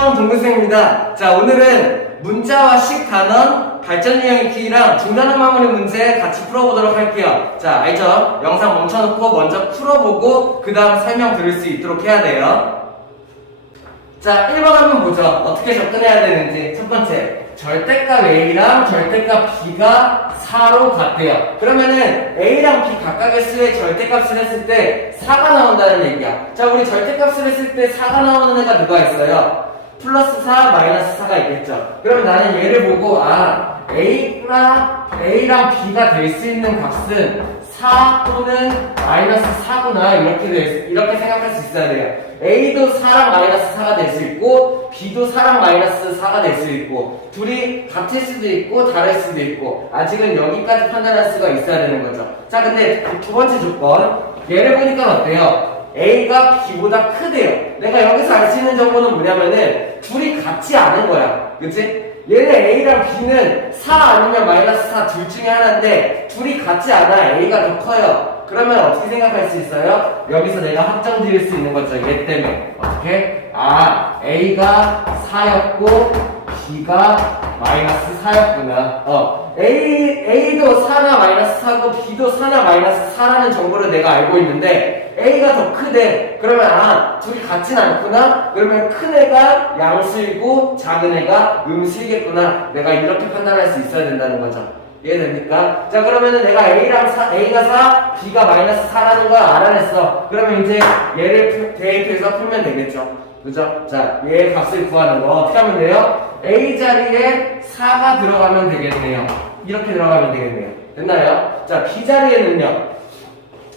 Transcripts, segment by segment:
안녕, 동구쌤입니다. 자, 오늘은 문자와 식 단원, 발전 유형의 키랑 중단원 마무리 문제 같이 풀어보도록 할게요. 자, 알죠? 영상 멈춰놓고 먼저 풀어보고 그 다음 설명 들을 수 있도록 해야 돼요. 자, 1번 한번 보죠. 어떻게 접근해야 되는지. 첫 번째, 절대값 A랑 절대값 B가 4로 같대요. 그러면은 A랑 B 각각의 수의 절대값을 했을 때 4가 나온다는 얘기야. 자, 우리 절대값을 했을 때 4가 나오는 애가 누가 있어요? 플러스 4, 마이너스 4가 있겠죠. 그럼 나는 얘를 보고 A랑 B가 될 수 있는 값은 4 또는 마이너스 4구나 이렇게 생각할 수 있어야 돼요. A도 4랑 마이너스 4가 될 수 있고 B도 4랑 마이너스 4가 될 수 있고 둘이 같을 수도 있고 다를 수도 있고 아직은 여기까지 판단할 수가 있어야 되는 거죠. 자, 근데 두 번째 조건 얘를 보니까 어때요? A가 B보다 크대요. 내가 여기서 알 수 있는 정보는 뭐냐면은 둘이 같지 않은 거야. 그치? 얘는 A랑 B는 4 아니면 마이너스 4 둘 중에 하나인데 둘이 같지 않아. A가 더 커요. 그러면 어떻게 생각할 수 있어요? 여기서 내가 확정 지을 수 있는 거죠. 얘 때문에. 어떻게? A가 4였고 B가 마이너스 4였구나. A도 4나 마이너스 4고 B도 4나 마이너스 4라는 정보를 내가 알고 있는데 A가 더 크대. 그러면 둘이 같진 않구나? 그러면 큰 애가 양수이고 작은 애가 음수이겠구나. 내가 이렇게 판단할 수 있어야 된다는 거죠. 이해됩니까? 자, 그러면은 내가 A가 4, B가 마이너스 4라는 걸 알아냈어. 그러면 이제 얘를 대입해서 풀면 되겠죠. 그죠? 자, 얘의 값을 구하는 거 어떻게 하면 돼요? A 자리에 4가 들어가면 되겠네요. 이렇게 들어가면 되겠네요. 됐나요? 자, B 자리에는요.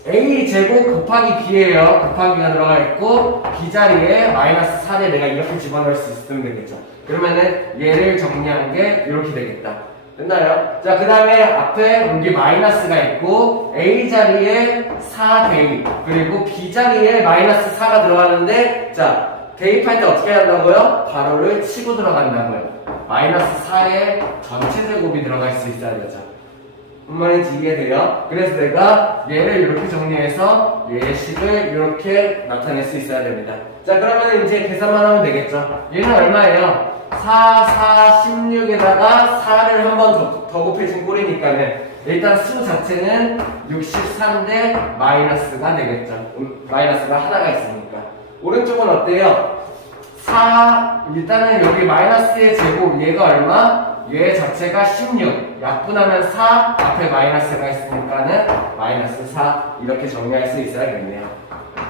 A 제곱 곱하기 B예요. 곱하기가 들어가 있고 B 자리에 마이너스 4를 내가 이렇게 집어넣을 수 있으면 되겠죠. 그러면은 얘를 정리한 게 이렇게 되겠다. 됐나요? 자, 그 다음에 앞에 여기 마이너스가 있고 A 자리에 4 대입 그리고 B 자리에 마이너스 4가 들어가는데 자, 대입할 때 어떻게 한다고요? 가로를 치고 들어간다고요. 마이너스 4의 전체 제곱이 들어갈 수 있어야 되죠. 무슨 말인지 이해돼요? 그래서 내가 얘를 이렇게 정리해서 얘의 식을 이렇게 나타낼 수 있어야 됩니다. 자, 그러면 이제 계산만 하면 되겠죠. 얘는 얼마예요? 4, 4, 16에다가 4를 한 번 더 곱해준 꼴이니까는 일단 수 자체는 63대 마이너스가 되겠죠. 마이너스가 하나가 있으니까. 오른쪽은 어때요? 4, 일단은 여기 마이너스의 제곱, 얘가 얼마? 얘 자체가 16, 약분하면 4, 앞에 마이너스가 있으니까는 마이너스 4 이렇게 정리할 수 있어야겠네요.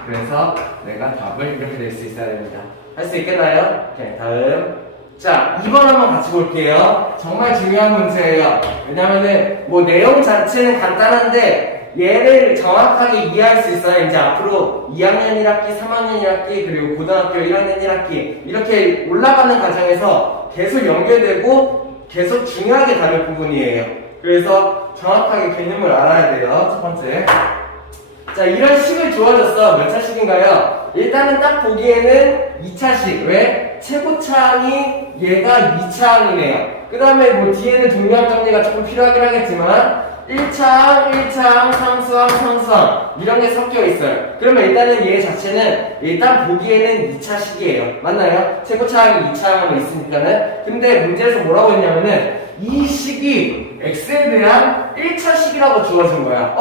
그래서 내가 답을 이렇게 낼 수 있어야 됩니다. 할 수 있겠나요? 오케이, 다음. 자, 2번 한번 같이 볼게요. 정말 중요한 문제예요. 왜냐면은 뭐 내용 자체는 간단한데 얘를 정확하게 이해할 수 있어야 이제 앞으로 2학년 1학기, 3학년 1학기, 그리고 고등학교 1학년 1학기 이렇게 올라가는 과정에서 계속 연결되고 계속 중요하게 다룰 부분이에요. 그래서 정확하게 개념을 알아야 돼요. 첫 번째. 자, 이런 식을 주어졌어. 몇 차식인가요? 일단은 딱 보기에는 2차식. 왜? 최고차항이 얘가 2차항이네요. 그 다음에 뭐 뒤에는 동량 정리가 조금 필요하긴 하겠지만 1차항, 상수항, 상수항 이런 게 섞여 있어요. 그러면 일단은 얘 자체는 일단 보기에는 2차식이에요. 맞나요? 최고차항이 2차항으로 있으니까는. 근데 문제에서 뭐라고 했냐면은 이 식이 x에 대한 1차식이라고 주어진 거야.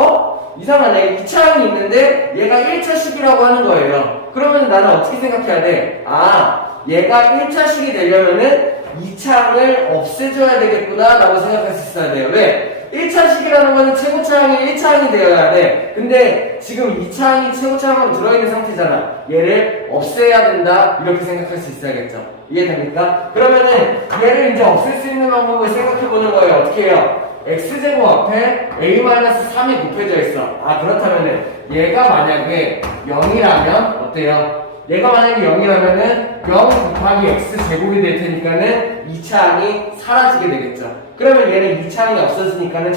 이상하네. 2차항이 있는데 얘가 1차식이라고 하는 거예요. 그러면 나는 어떻게 생각해야 돼? 얘가 1차식이 되려면은 2차항을 없애줘야 되겠구나 라고 생각할 수 있어야 돼요. 왜? 1차식이라는 거는 최고차항이 1차항이 되어야 돼. 근데 지금 2차항이 최고차항으로 들어있는 상태잖아. 얘를 없애야 된다 이렇게 생각할 수 있어야겠죠. 이해됩니까? 그러면은 얘를 이제 없앨 수 있는 방법을 생각해보는 거예요. 어떻게 해요? x제곱 앞에 a-3이 곱해져 있어. 그렇다면은 얘가 만약에 0이라면 어때요? 얘가 만약에 0이라면은 0 곱하기 x제곱이 될 테니까는 2차항이 사라지게 되겠죠. 그러면 얘는 2차항이 없어지니까는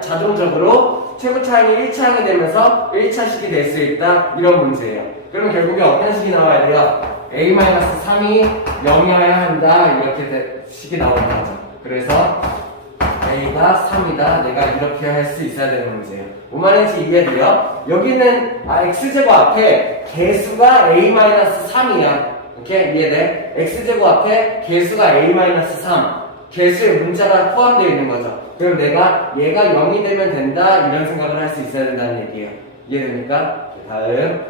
자동적으로 최고차항이 1차항이 되면서 1차식이 될 수 있다. 이런 문제예요. 그러면 결국에 어떤 식이 나와야 돼요? a-3이 0이어야 한다. 이렇게 식이 나오는 거죠. 그래서 a가 3이다. 내가 이렇게 할 수 있어야 되는 문제예요. 뭔 말인지 이해돼요? 여기는 x제곱 앞에 개수가 a-3이야. 오케이? 이해돼? x제곱 앞에 개수가 a-3 개수의 문자가 포함되어 있는 거죠. 그럼 내가 얘가 0이 되면 된다 이런 생각을 할 수 있어야 된다는 얘기예요. 이해됩니까? 다음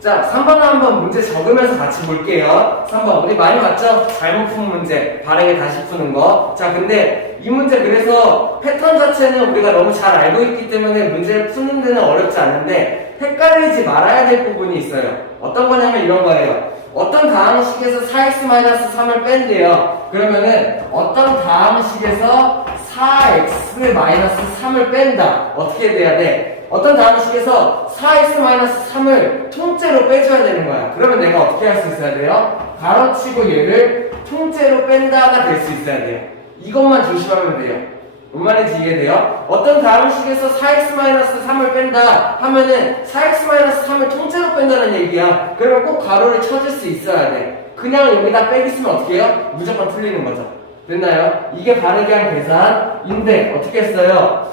자 3번을 한번 문제 적으면서 같이 볼게요. 3번 우리 많이 봤죠? 잘못 푼 문제 바르게 다시 푸는 거. 자 근데 이 문제 그래서 패턴 자체는 우리가 너무 잘 알고 있기 때문에 문제를 푸는 데는 어렵지 않은데 헷갈리지 말아야 될 부분이 있어요. 어떤 거냐면 이런 거예요. 어떤 다항식에서 4x-3을 뺀대요. 그러면은 어떤 다항식에서 4x-3을 뺀다. 어떻게 돼야 돼? 어떤 다항식에서 4x-3을 통째로 빼줘야 되는 거야. 그러면 내가 어떻게 할 수 있어야 돼요? 가로치고 얘를 통째로 뺀다가 될 수 있어야 돼요. 이것만 조심하면 돼요. 뭔 말인지 이해돼요? 어떤 다항식에서 4x-3을 뺀다 하면은 4x-3을 통째로 뺀다는 얘기야. 그러면 꼭 가로를 쳐줄 수 있어야 돼. 그냥 여기다 빼기 쓰면 어떻게 해요? 무조건 틀리는 거죠. 됐나요? 이게 바르게 한 계산인데 어떻게 했어요?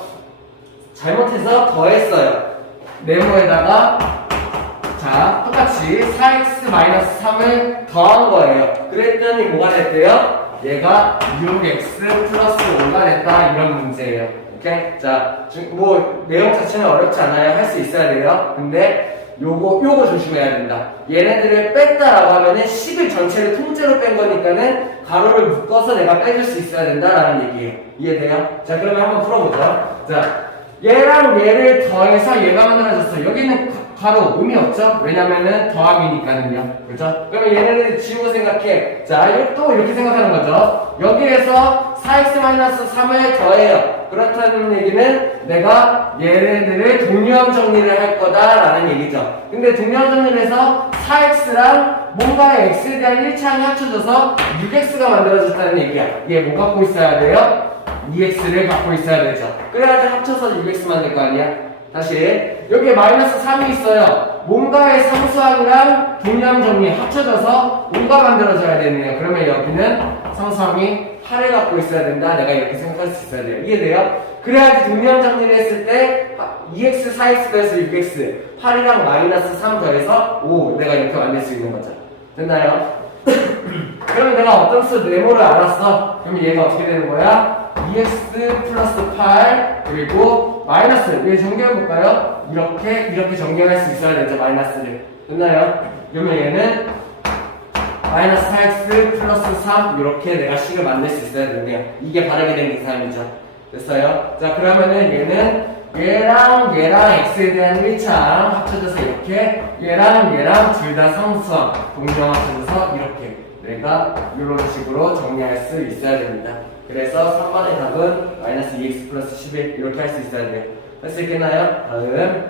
잘못해서 더했어요. 네모에다가 자 똑같이 4x-3을 더한 거예요. 그랬더니 뭐가 됐대요? 얘가 6x 플러스 5가 됐다 이런 문제예요. 오케이? 자, 뭐 내용 자체는 어렵지 않아요. 할 수 있어야 돼요. 근데 요거 조심해야 된다. 얘네들을 뺐다라고 하면은 식을 전체를 통째로 뺀 거니까는 가로를 묶어서 내가 빼줄 수 있어야 된다라는 얘기예요. 이해돼요? 자, 그러면 한번 풀어보죠. 자, 얘랑 얘를 더해서 얘가 만들어졌어. 여기는 가로 의미 없죠? 왜냐면은 더함이니까는요. 그죠? 그러면 얘네들 지우고 생각해. 자, 또 이렇게 생각하는 거죠. 여기에서 4x-3을 더해요. 그렇다는 얘기는 내가 얘네들을 동류함 정리를 할 거다라는 얘기죠. 근데 동류함 정리를 해서 4x랑 뭔가의 x에 대한 1차항이 합쳐져서 6x가 만들어졌다는 얘기야. 얘 뭐 갖고 있어야 돼요? 2x를 갖고 있어야 되죠. 그래야지 합쳐서 6x 만들 거 아니야? 다시 여기에 마이너스 3이 있어요. 뭔가의 상수항이랑 동류함 정리 합쳐져서 5가 만들어져야 되네요. 그러면 여기는 상수항이 8을 갖고 있어야 된다. 내가 이렇게 생각할 수 있어야 돼요. 이해돼요? 그래야지 동류함 정리를 했을 때 2x, 4x 더해서 6x 8이랑 마이너스 3 더해서 5 내가 이렇게 만들 수 있는 거죠. 됐나요? 그러면 내가 어떤 수 네모를 알았어. 그럼 얘가 어떻게 되는 거야? 2x 플러스 8 그리고 마이너스 얘 정리해볼까요? 이렇게 정리할 수 있어야 되죠. 마이너스를. 됐나요? 그러면 얘는 마이너스 4x 플러스 3 이렇게 내가 식을 만들 수 있어야 되네요. 이게 바르게 된 계산이죠. 됐어요? 자 그러면은 얘는 얘랑 x에 대한 1차항 합쳐져서 이렇게 얘랑 둘 다 상수항 동경 합쳐져서 이렇게 내가 이런 식으로 정리할 수 있어야 됩니다. 그래서 3번의 답은 마이너스 2x 플러스 11 이렇게 할 수 있어야 돼요. 할 수 있겠나요? 다음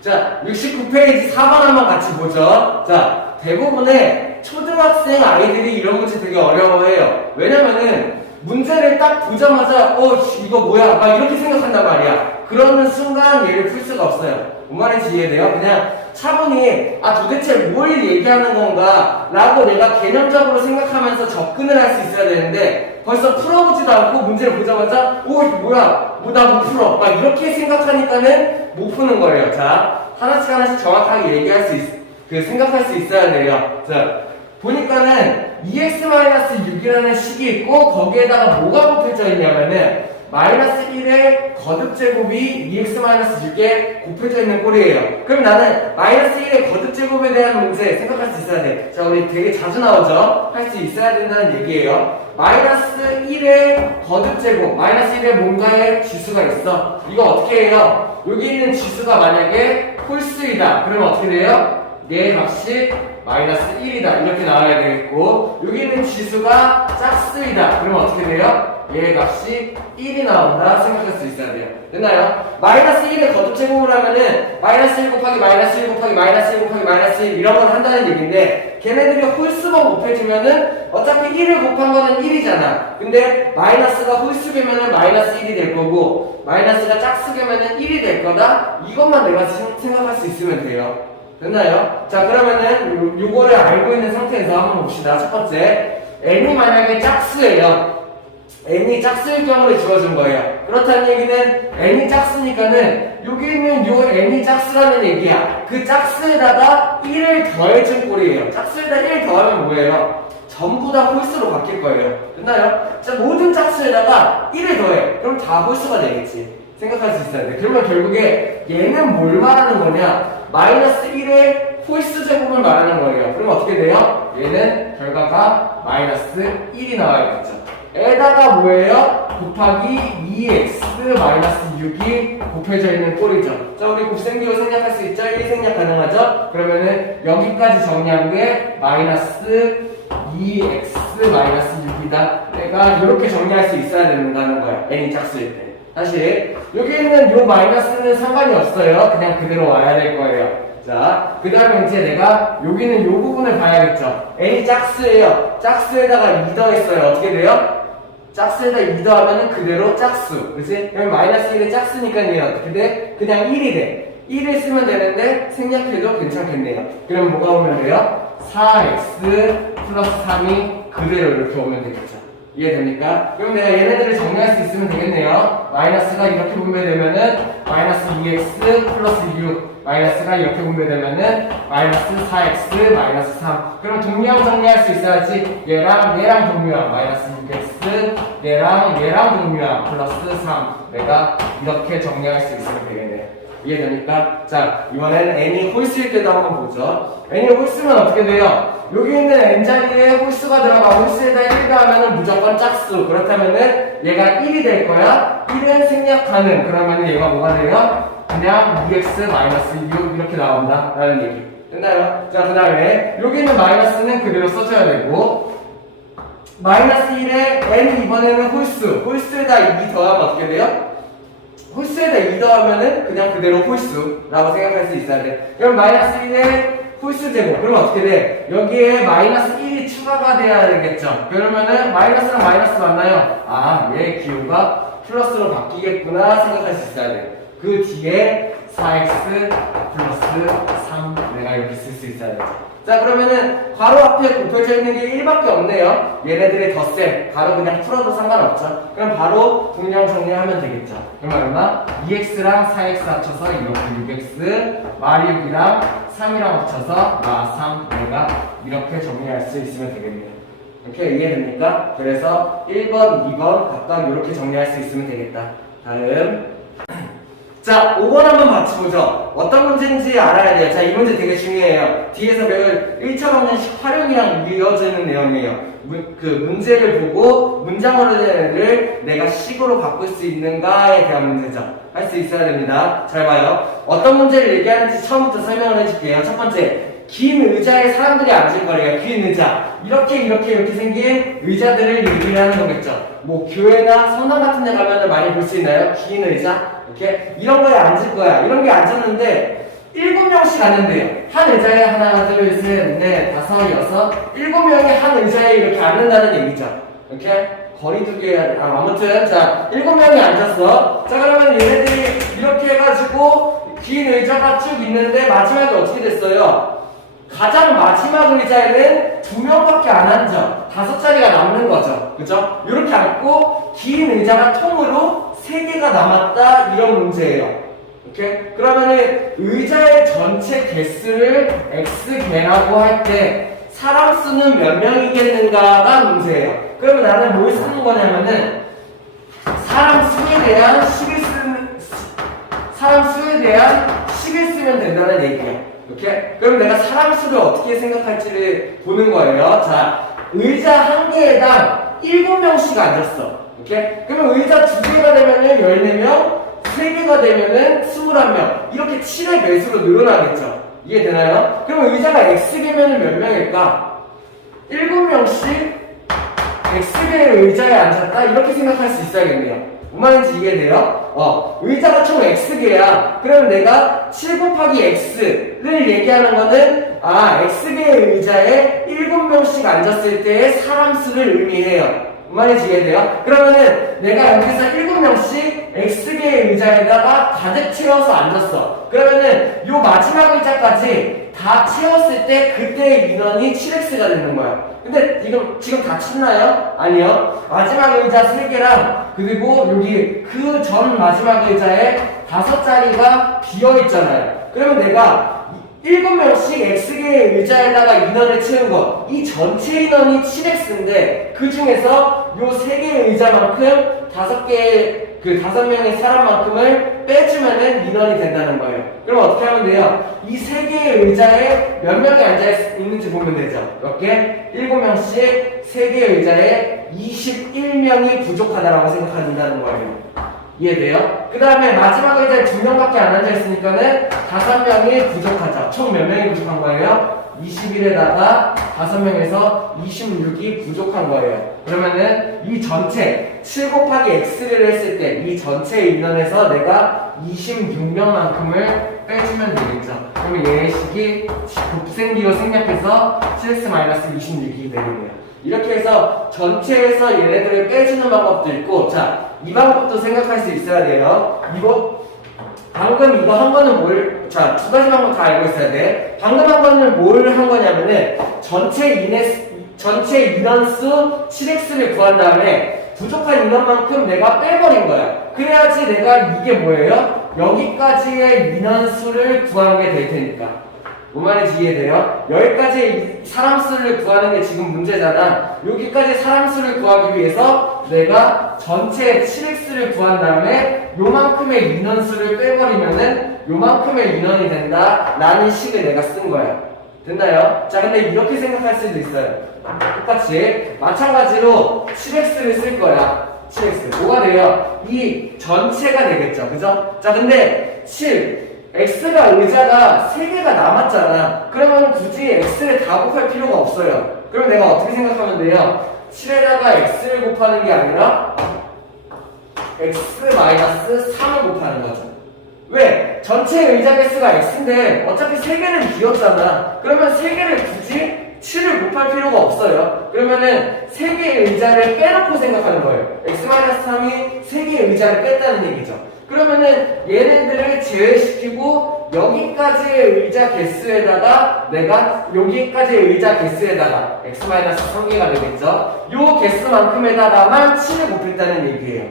자 69페이지 4번 한번 같이 보죠. 자 대부분의 초등학생 아이들이 이런 문제 되게 어려워해요. 왜냐면은 문제를 딱 보자마자 이거 뭐야 막 이렇게 생각한단 말이야. 그러는 순간 얘를 풀 수가 없어요. 뭔 말인지 이해돼요? 그냥 차분히 도대체 뭘 얘기하는 건가 라고 내가 개념적으로 생각하면서 접근을 할 수 있어야 되는데 벌써 풀어보지도 않고 문제를 보자마자 뭐야 나 못 풀어 막 이렇게 생각하니까는 못 푸는 거예요. 자 하나씩 정확하게 얘기할 수 생각할 수 있어야 돼요. 자 보니까는 2x-6이라는 식이 있고 거기에다가 뭐가 곱해져 있냐면은 마이너스 1의 거듭제곱이 2x-6에 곱해져 있는 꼴이에요. 그럼 나는 마이너스 1의 거듭제곱에 대한 문제 생각할 수 있어야 돼. 자 우리 되게 자주 나오죠? 할 수 있어야 된다는 얘기예요. 마이너스 1의 거듭제곱 마이너스 1의 뭔가의 지수가 있어. 이거 어떻게 해요? 여기 있는 지수가 만약에 홀수이다. 그러면 어떻게 돼요? 얘 값이 마이너스 1이다 이렇게 나와야 되겠고 여기 있는 지수가 짝수이다 그러면 어떻게 돼요? 얘 값이 1이 나온다 생각할 수 있어야 돼요. 됐나요? 마이너스 1의 거듭제곱을 하면은 마이너스 1 곱하기 마이너스 1 곱하기 마이너스 1 곱하기 마이너스 1 이런 걸 한다는 얘기인데 걔네들이 홀수만 곱해지면은 어차피 1을 곱한 거는 1이잖아. 근데 마이너스가 홀수계면은 마이너스 1이 될 거고 마이너스가 짝수계면은 1이 될 거다. 이것만 내가 생각할 수 있으면 돼요. 됐나요? 자 그러면은 요거를 알고 있는 상태에서 한번 봅시다. 첫 번째 n이 만약에 짝수예요. n이 짝수일 경우를 주어준 거예요. 그렇다는 얘기는 n이 짝수니까는 여기 있는 요 n이 짝수라는 얘기야. 그 짝수에다가 1을 더해준 꼴이에요. 짝수에다 1 더하면 뭐예요? 전부 다 홀수로 바뀔 거예요. 됐나요? 자, 모든 짝수에다가 1을 더해. 그럼 다 홀수가 되겠지. 생각할 수 있어야 돼. 그러면 결국에 얘는 뭘 말하는 거냐? 마이너스 1의 홀수 제곱을 말하는 거예요. 그럼 어떻게 돼요? 얘는 결과가 마이너스 1이 나와야겠죠. 에다가 뭐예요? 곱하기 2x 마이너스 6이 곱해져 있는 꼴이죠. 자, 우리 곱셈비호 생략할 수 있죠? 1 생략 가능하죠? 그러면은 여기까지 정리한 게 마이너스 2x 마이너스 6이다. 내가 이렇게 정리할 수 있어야 된다는 거야. n이 짝수일 때. 사실 여기 있는 요 마이너스는 상관이 없어요. 그냥 그대로 와야 될 거예요. 자, 그 다음에 이제 내가 여기는 요 부분을 봐야겠죠. n이 짝수예요. 짝수에다가 2 더했어요. 어떻게 돼요? 짝수에다 2 더하면은 그대로 짝수. 그치? 그럼 마이너스 1의 짝수니까 얘 어떻게 돼? 그냥 1이 돼. 1을 쓰면 되는데 생략해도 괜찮겠네요. 그럼 뭐가 오면 돼요? 4x 플러스 3이 그대로 이렇게 오면 되겠죠. 이해됩니까? 그럼 내가 얘네들을 정리할 수 있으면 되겠네요. 마이너스가 이렇게 분배되면은 마이너스 2x 플러스 6 마이너스가 이렇게 분배되면은 마이너스 4x 마이너스 3 그럼 동류항 정리할 수 있어야지. 얘랑 동류항 마이너스 6x 얘랑 동류항 플러스 3 내가 이렇게 정리할 수 있으면 되겠네요. 이해됩니까? 자, 이번에는 n이 홀수일 때도 한번 보죠. n이 홀수면 어떻게 돼요? 여기 있는 n자리에 홀수가 들어가 홀수에다 1 더하면은 무조건 짝수. 그렇다면은 얘가 1이 될 거야. 1은 생략 가능. 그러면 얘가 뭐가 돼요? 그냥 2x 마이너스 6 이렇게 나온다 라는 얘기. 됐나요? 자, 그 다음에 여기 있는 마이너스는 그대로 써줘야 되고 마이너스 1에 n 이번에는 홀수에다 2 더하면 어떻게 돼요? 홀수에다 2 더하면은 그냥 그대로 홀수라고 생각할 수 있어야 돼. 그럼 마이너스 1에 홀수 제곱. 그럼 어떻게 돼? 여기에 마이너스 1이 추가가 돼야 되겠죠. 그러면은 마이너스랑 마이너스 맞나요? 아, 얘 기호가 플러스로 바뀌겠구나 생각할 수 있어야 돼. 그 뒤에 4x 플러스 3 내가 이렇게 쓸 수 있어야 되죠. 자, 그러면은 괄호 앞에 곱해져 있는 게 1밖에 없네요. 얘네들의 덧셈 괄호 그냥 풀어도 상관없죠. 그럼 바로 동량 정리하면 되겠죠. 그럼 얼마? 2x랑 4x 합쳐서 이렇게 6x 마 6이랑 3이랑 합쳐서 마 3 내가 이렇게 정리할 수 있으면 되겠네요. 이렇게 이해됩니까? 그래서 1번, 2번 각각 이렇게 정리할 수 있으면 되겠다. 다음 자, 5번 한번 같이 보죠. 어떤 문제인지 알아야 돼요. 자, 이 문제 되게 중요해요. 뒤에서 배울 1차 방정식 활용이랑 이어지는 내용이에요. 그 문제를 보고 문장어를 내가 식으로 바꿀 수 있는가에 대한 문제죠. 할 수 있어야 됩니다. 잘 봐요. 어떤 문제를 얘기하는지 처음부터 설명을 해줄게요. 첫 번째, 긴 의자에 사람들이 앉을 거래요. 긴 의자. 이렇게 생긴 의자들을 얘기를 하는 거겠죠. 뭐 교회나 성당 같은 데 가면 많이 볼 수 있나요? 긴 의자? 이렇게 이런 거에 앉을 거야. 이런 게 앉았는데 7명씩 앉는데요. 한 의자에 하나, 둘, 셋, 넷, 다섯, 여섯, 7명이 한 의자에 이렇게 앉는다는 얘기죠. 이렇게 거리두기 아무튼 자 7명이 앉았어. 자, 그러면 얘네들이 이렇게 해가지고 긴 의자가 쭉 있는데 마지막에 어떻게 됐어요? 가장 마지막 의자에는 2명밖에 안 앉아. 5자리가 남는 거죠. 그죠? 이렇게 앉고 긴 의자가 통으로 3개가 남았다. 이런 문제예요. 이렇게? 그러면은 의자의 전체 개수를 x개라고 할 때 사람 수는 몇 명이겠는가가 문제예요. 그러면 나는 뭘 쓰는 거냐면은 사람 수에 대한 식을 쓰면 된다는 얘기예요. 이렇게? 그럼 내가 사람 수를 어떻게 생각할지를 보는 거예요. 자, 의자 한 개에당 7명씩 앉았어. 이렇게? 그러면 의자 2개가 되면은 14명, 3개가 되면은 21명. 이렇게 7의 배수로 늘어나겠죠. 이해되나요? 그럼 의자가 X개면은 몇 명일까? 7명씩 X개의 의자에 앉았다? 이렇게 생각할 수 있어야겠네요. 뭔 말인지 이해돼요? 의자가 총 X개야. 그럼 내가 7 곱하기 X를 얘기하는 거는 X개의 의자에 7명씩 앉았을 때의 사람 수를 의미해요. 뭔 말인지 이해돼요? 그러면은 내가 여기서 7명씩 X개의 의자에다가 가득 채워서 앉았어. 그러면은 요 마지막 의자까지 다 채웠을 때 그때의 민원이 7x가 되는 거야. 근데 지금 다 찼나요? 아니요. 마지막 의자 3개랑 그리고 여기 그 전 마지막 의자에 5자리가 비어있잖아요. 그러면 내가 7명씩 x개의 의자에다가 인원을 채운 거, 이 전체 인원이 7x인데 그 중에서 요 3개의 의자만큼 5개의 그 5명의 사람만큼을 빼주면은 민원이 된다는 거예요. 그럼 어떻게 하면 돼요? 이 3개의 의자에 몇 명이 앉아있는지 보면 되죠. 몇 개? 7명씩 3개의 의자에 21명이 부족하다라고 생각한다는 거예요. 이해돼요? 그 다음에 마지막 의자에 2명밖에 안 앉아있으니까는 5명이 부족하죠. 총 몇 명이 부족한 거예요? 21에다가 5명에서 26이 부족한 거예요. 그러면은 이 전체 7 곱하기 x를 했을 때 이 전체 인원에서 내가 26명만큼을 빼주면 되겠죠. 그러면 얘의 식이 곱셈기로 생략해서 7x-26이 되겠네요. 이렇게 해서 전체에서 얘네들을 빼주는 방법도 있고, 자, 이 방법도 생각할 수 있어야 돼요. 방금 이거 한 거는 자, 2가지 방법 다 알고 있어야 돼. 방금 한 거는 뭘 한 거냐면은 전체 인원수 7x를 구한 다음에 부족한 인원만큼 내가 빼버린 거야. 그래야지 내가 이게 뭐예요? 여기까지의 인원수를 구하는 게 될 테니까. 뭔 말인지 이해돼요? 여기까지 사람 수를 구하는 게 지금 문제잖아. 여기까지 사람 수를 구하기 위해서 내가 전체 7x를 구한 다음에 요만큼의 인원수를 빼버리면은 요만큼의 인원이 된다 라는 식을 내가 쓴 거야. 됐나요? 자, 근데 이렇게 생각할 수도 있어요. 똑같이 마찬가지로 7x를 쓸 거야. 7x 뭐가 돼요? 이 전체가 되겠죠. 그죠? 자, 근데 x가 의자가 3개가 남았잖아. 그러면 굳이 x를 다 곱할 필요가 없어요. 그럼 내가 어떻게 생각하면 돼요? 7에다가 x를 곱하는 게 아니라 x-3을 곱하는 거죠. 왜? 전체 의자 개수가 x인데 어차피 3개는 비었잖아. 그러면 3개를 굳이 7을 곱할 필요가 없어요. 그러면은 3개의 의자를 빼놓고 생각하는 거예요. x-3이 3개의 의자를 뺐다는 얘기죠. 그러면은 얘네들을 제외시키고 여기까지의 의자 개수에다가 내가 여기까지의 의자 개수에다가 x-3개가 되겠죠. 요 개수만큼에다가만 7을 곱했다는 얘기예요.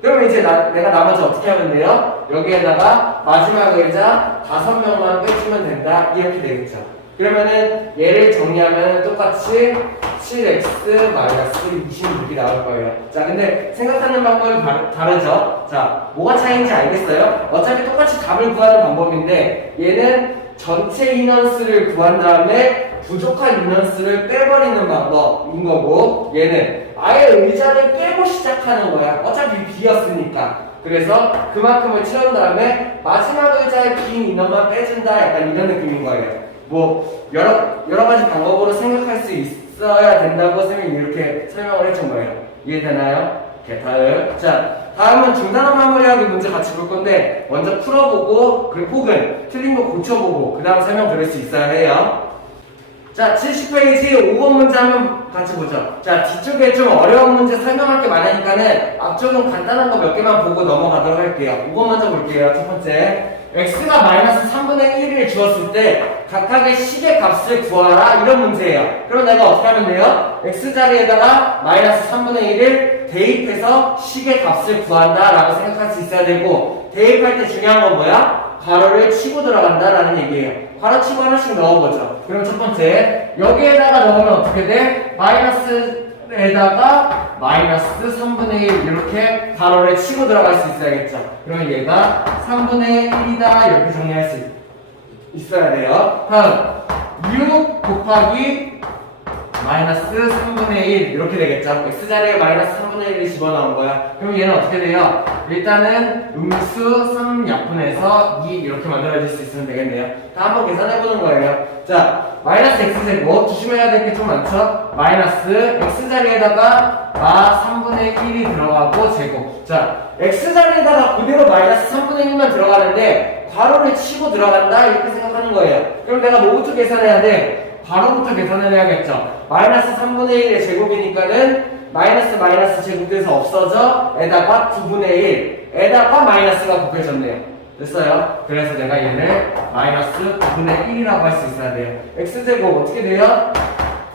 그러면 이제 내가 나머지 어떻게 하면 돼요? 여기에다가 마지막 의자 5명만 빼주면 된다. 이렇게 되겠죠. 그러면은 얘를 정리하면 똑같이 7x-26이 나올 거예요. 자, 근데 생각하는 방법이 다르죠? 자, 뭐가 차이인지 알겠어요? 어차피 똑같이 답을 구하는 방법인데 얘는 전체 인원수를 구한 다음에 부족한 인원수를 빼버리는 방법인 거고 얘는 아예 의자를 빼고 시작하는 거야. 어차피 비었으니까. 그래서 그만큼을 채운 다음에 마지막 의자에 빈 인원만 빼준다. 약간 이런 느낌인 거예요. 뭐 여러 가지 방법으로 생각할 수 있어야 된다고 선생님이 이렇게 설명을 해준 거예요. 이해되나요? 오케이, 다음. 자, 다음은 중단원 마무리하기 문제 같이 볼 건데 먼저 풀어보고 그리고 혹은 틀린 거 고쳐보고 그 다음 설명 들을 수 있어야 해요. 자, 70페이지 5번 문제 한번 같이 보죠. 자, 뒤쪽에 좀 어려운 문제 설명할 게 많으니까는 앞쪽은 간단한 거 몇 개만 보고 넘어가도록 할게요. 5번 먼저 볼게요. 첫 번째. x가 마이너스 3분의 1을 주었을 때 각각의 식의 값을 구하라. 이런 문제예요. 그럼 내가 어떻게 하면 돼요? x자리에다가 마이너스 3분의 1을 대입해서 식의 값을 구한다 라고 생각할 수 있어야 되고 대입할 때 중요한 건 뭐야? 괄호를 치고 들어간다 라는 얘기예요. 괄호 치고 하나씩 넣어보죠. 그럼 첫 번째 여기에다가 넣으면 어떻게 돼? 마이너스에다가 마이너스 3분의 1 이렇게 괄호를 치고 들어갈 수 있어야겠죠. 그러면 얘가 3분의 1이다 이렇게 정리할 수 있어야 돼요. 다음 6 곱하기 마이너스 3분의 1 이렇게 되겠죠. x자리에 마이너스 3분의 1을 집어넣은 거야. 그럼 얘는 어떻게 돼요? 일단은 음수 3약분해서 2 이렇게 만들어질 수 있으면 되겠네요. 다 한번 계산해보는 거예요. 자, 마이너스 x제곱 조심해야 될 게 좀 많죠? 마이너스 x자리에다가 마 3분의 1이 들어가고 제곱. 자, x자리에다가 그대로 마이너스 3분의 1만 들어가는데 괄호를 치고 들어간다 이렇게 생각하는 거예요. 그럼 내가 뭐부터 계산해야 돼? 괄호부터 계산을 해야겠죠. 마이너스 3분의 1의 제곱이니까는 마이너스 제곱돼서 없어져. 에다가 9분의 1 에다가 마이너스가 곱해졌네요. 됐어요? 그래서 내가 얘를 마이너스 9분의 1이라고 할 수 있어야 돼요. x제곱 어떻게 돼요?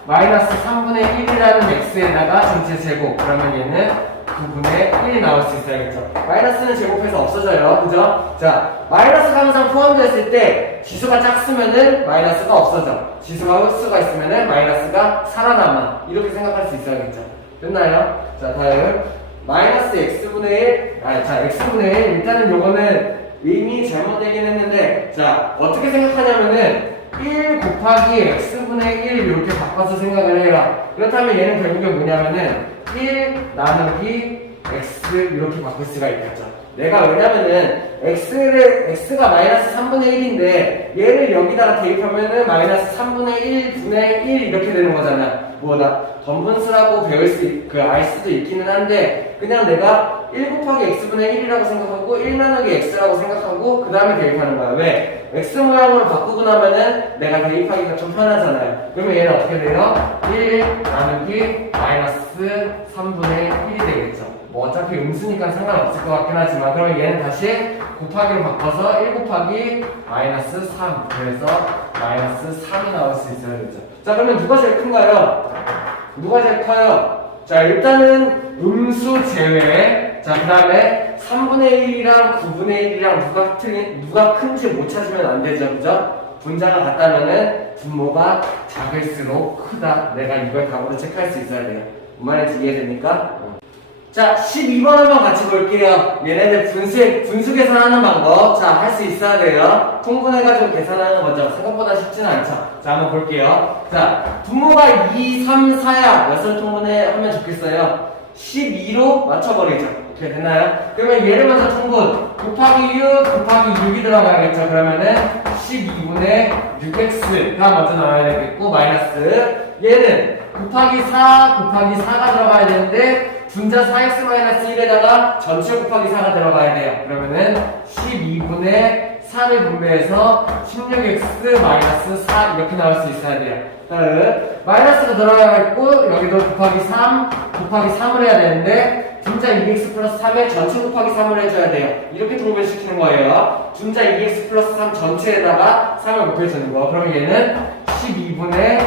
마이너스 3분의 1이라는 x에다가 전체 제곱. 그러면 얘는 9분의 1이 나올 수 있어야겠죠. 마이너스는 제곱해서 없어져요. 그죠? 자, 마이너스가 항상 포함되었을 때 지수가 작으면은 마이너스가 없어져. 지수가 홀수가 있으면은 마이너스가 살아남아. 이렇게 생각할 수 있어야겠죠. 됐나요? 자, 다음. 마이너스 x분의 1. 자, x분의 1. 일단은 요거는 이미 잘못되긴 했는데, 자, 어떻게 생각하냐면은 1 곱하기 x분의 1 이렇게 바꿔서 생각을 해요. 그렇다면 얘는 결국에 뭐냐면은 1 나누기 x 이렇게 바꿀 수가 있겠죠. 내가 왜냐면은 x가 마이너스 3분의 1인데 얘를 여기다가 대입하면은 마이너스 3분의 1 분의 1 이렇게 되는 거잖아. 뭐다 전분수라고 알 수도 있기는 한데 그냥 내가 1 곱하기 x분의 1이라고 생각하고 1 나누기 x라고 생각하고 그 다음에 대입하는 거야. 왜? x 모양으로 바꾸고 나면은 내가 대입하기가 좀 편하잖아요. 그러면 얘는 어떻게 돼요? 1 나누기 마이너스 3분의 1이 되겠죠. 뭐 어차피 음수니까 상관없을 것 같긴 하지만 그러면 얘는 다시 곱하기로 바꿔서 1 곱하기 마이너스 3 그래서 마이너스 3이 나올 수 있어야겠죠. 자, 그러면 누가 제일 큰가요? 누가 제일 커요? 자, 일단은 음수 제외. 자, 그 다음에 3분의 1이랑 9분의 1이랑 누가 큰지 못 찾으면 안 되죠. 그죠? 분자가 같다면은 분모가 작을수록 크다. 내가 이걸 답으로 체크할 수 있어야 돼요. 뭔 말인지 이해됩니까? 자, 12번 한번 같이 볼게요. 얘네들 분수 계산하는 방법. 자, 할 수 있어야 돼요. 통분해가지고 계산하는 거죠. 생각보다 쉽지는 않죠. 자, 한번 볼게요. 자, 분모가 2, 3, 4야. 몇을 통분해 하면 좋겠어요? 12로 맞춰버리죠. 이렇게 됐나요? 그러면 얘를 먼저 통분. 곱하기 6, 곱하기 6이 들어가야겠죠. 그러면은 12분의 6x가 먼저 나와야 되겠고, 마이너스. 얘는 곱하기 4, 곱하기 4가 들어가야 되는데, 분자 4x-1에다가 전체 곱하기 4가 들어가야 돼요. 그러면은 12분의 4를 분배해서 16x-4 이렇게 나올 수 있어야 돼요. 다음 마이너스가 들어가야겠고 여기도 곱하기 3, 곱하기 3을 해야 되는데 분자 2x 플러스 3에 전체 곱하기 3을 해줘야 돼요. 이렇게 통분시키는 거예요. 분자 2x 플러스 3 전체에다가 3을 곱해주는 거. 그러면 얘는 12분의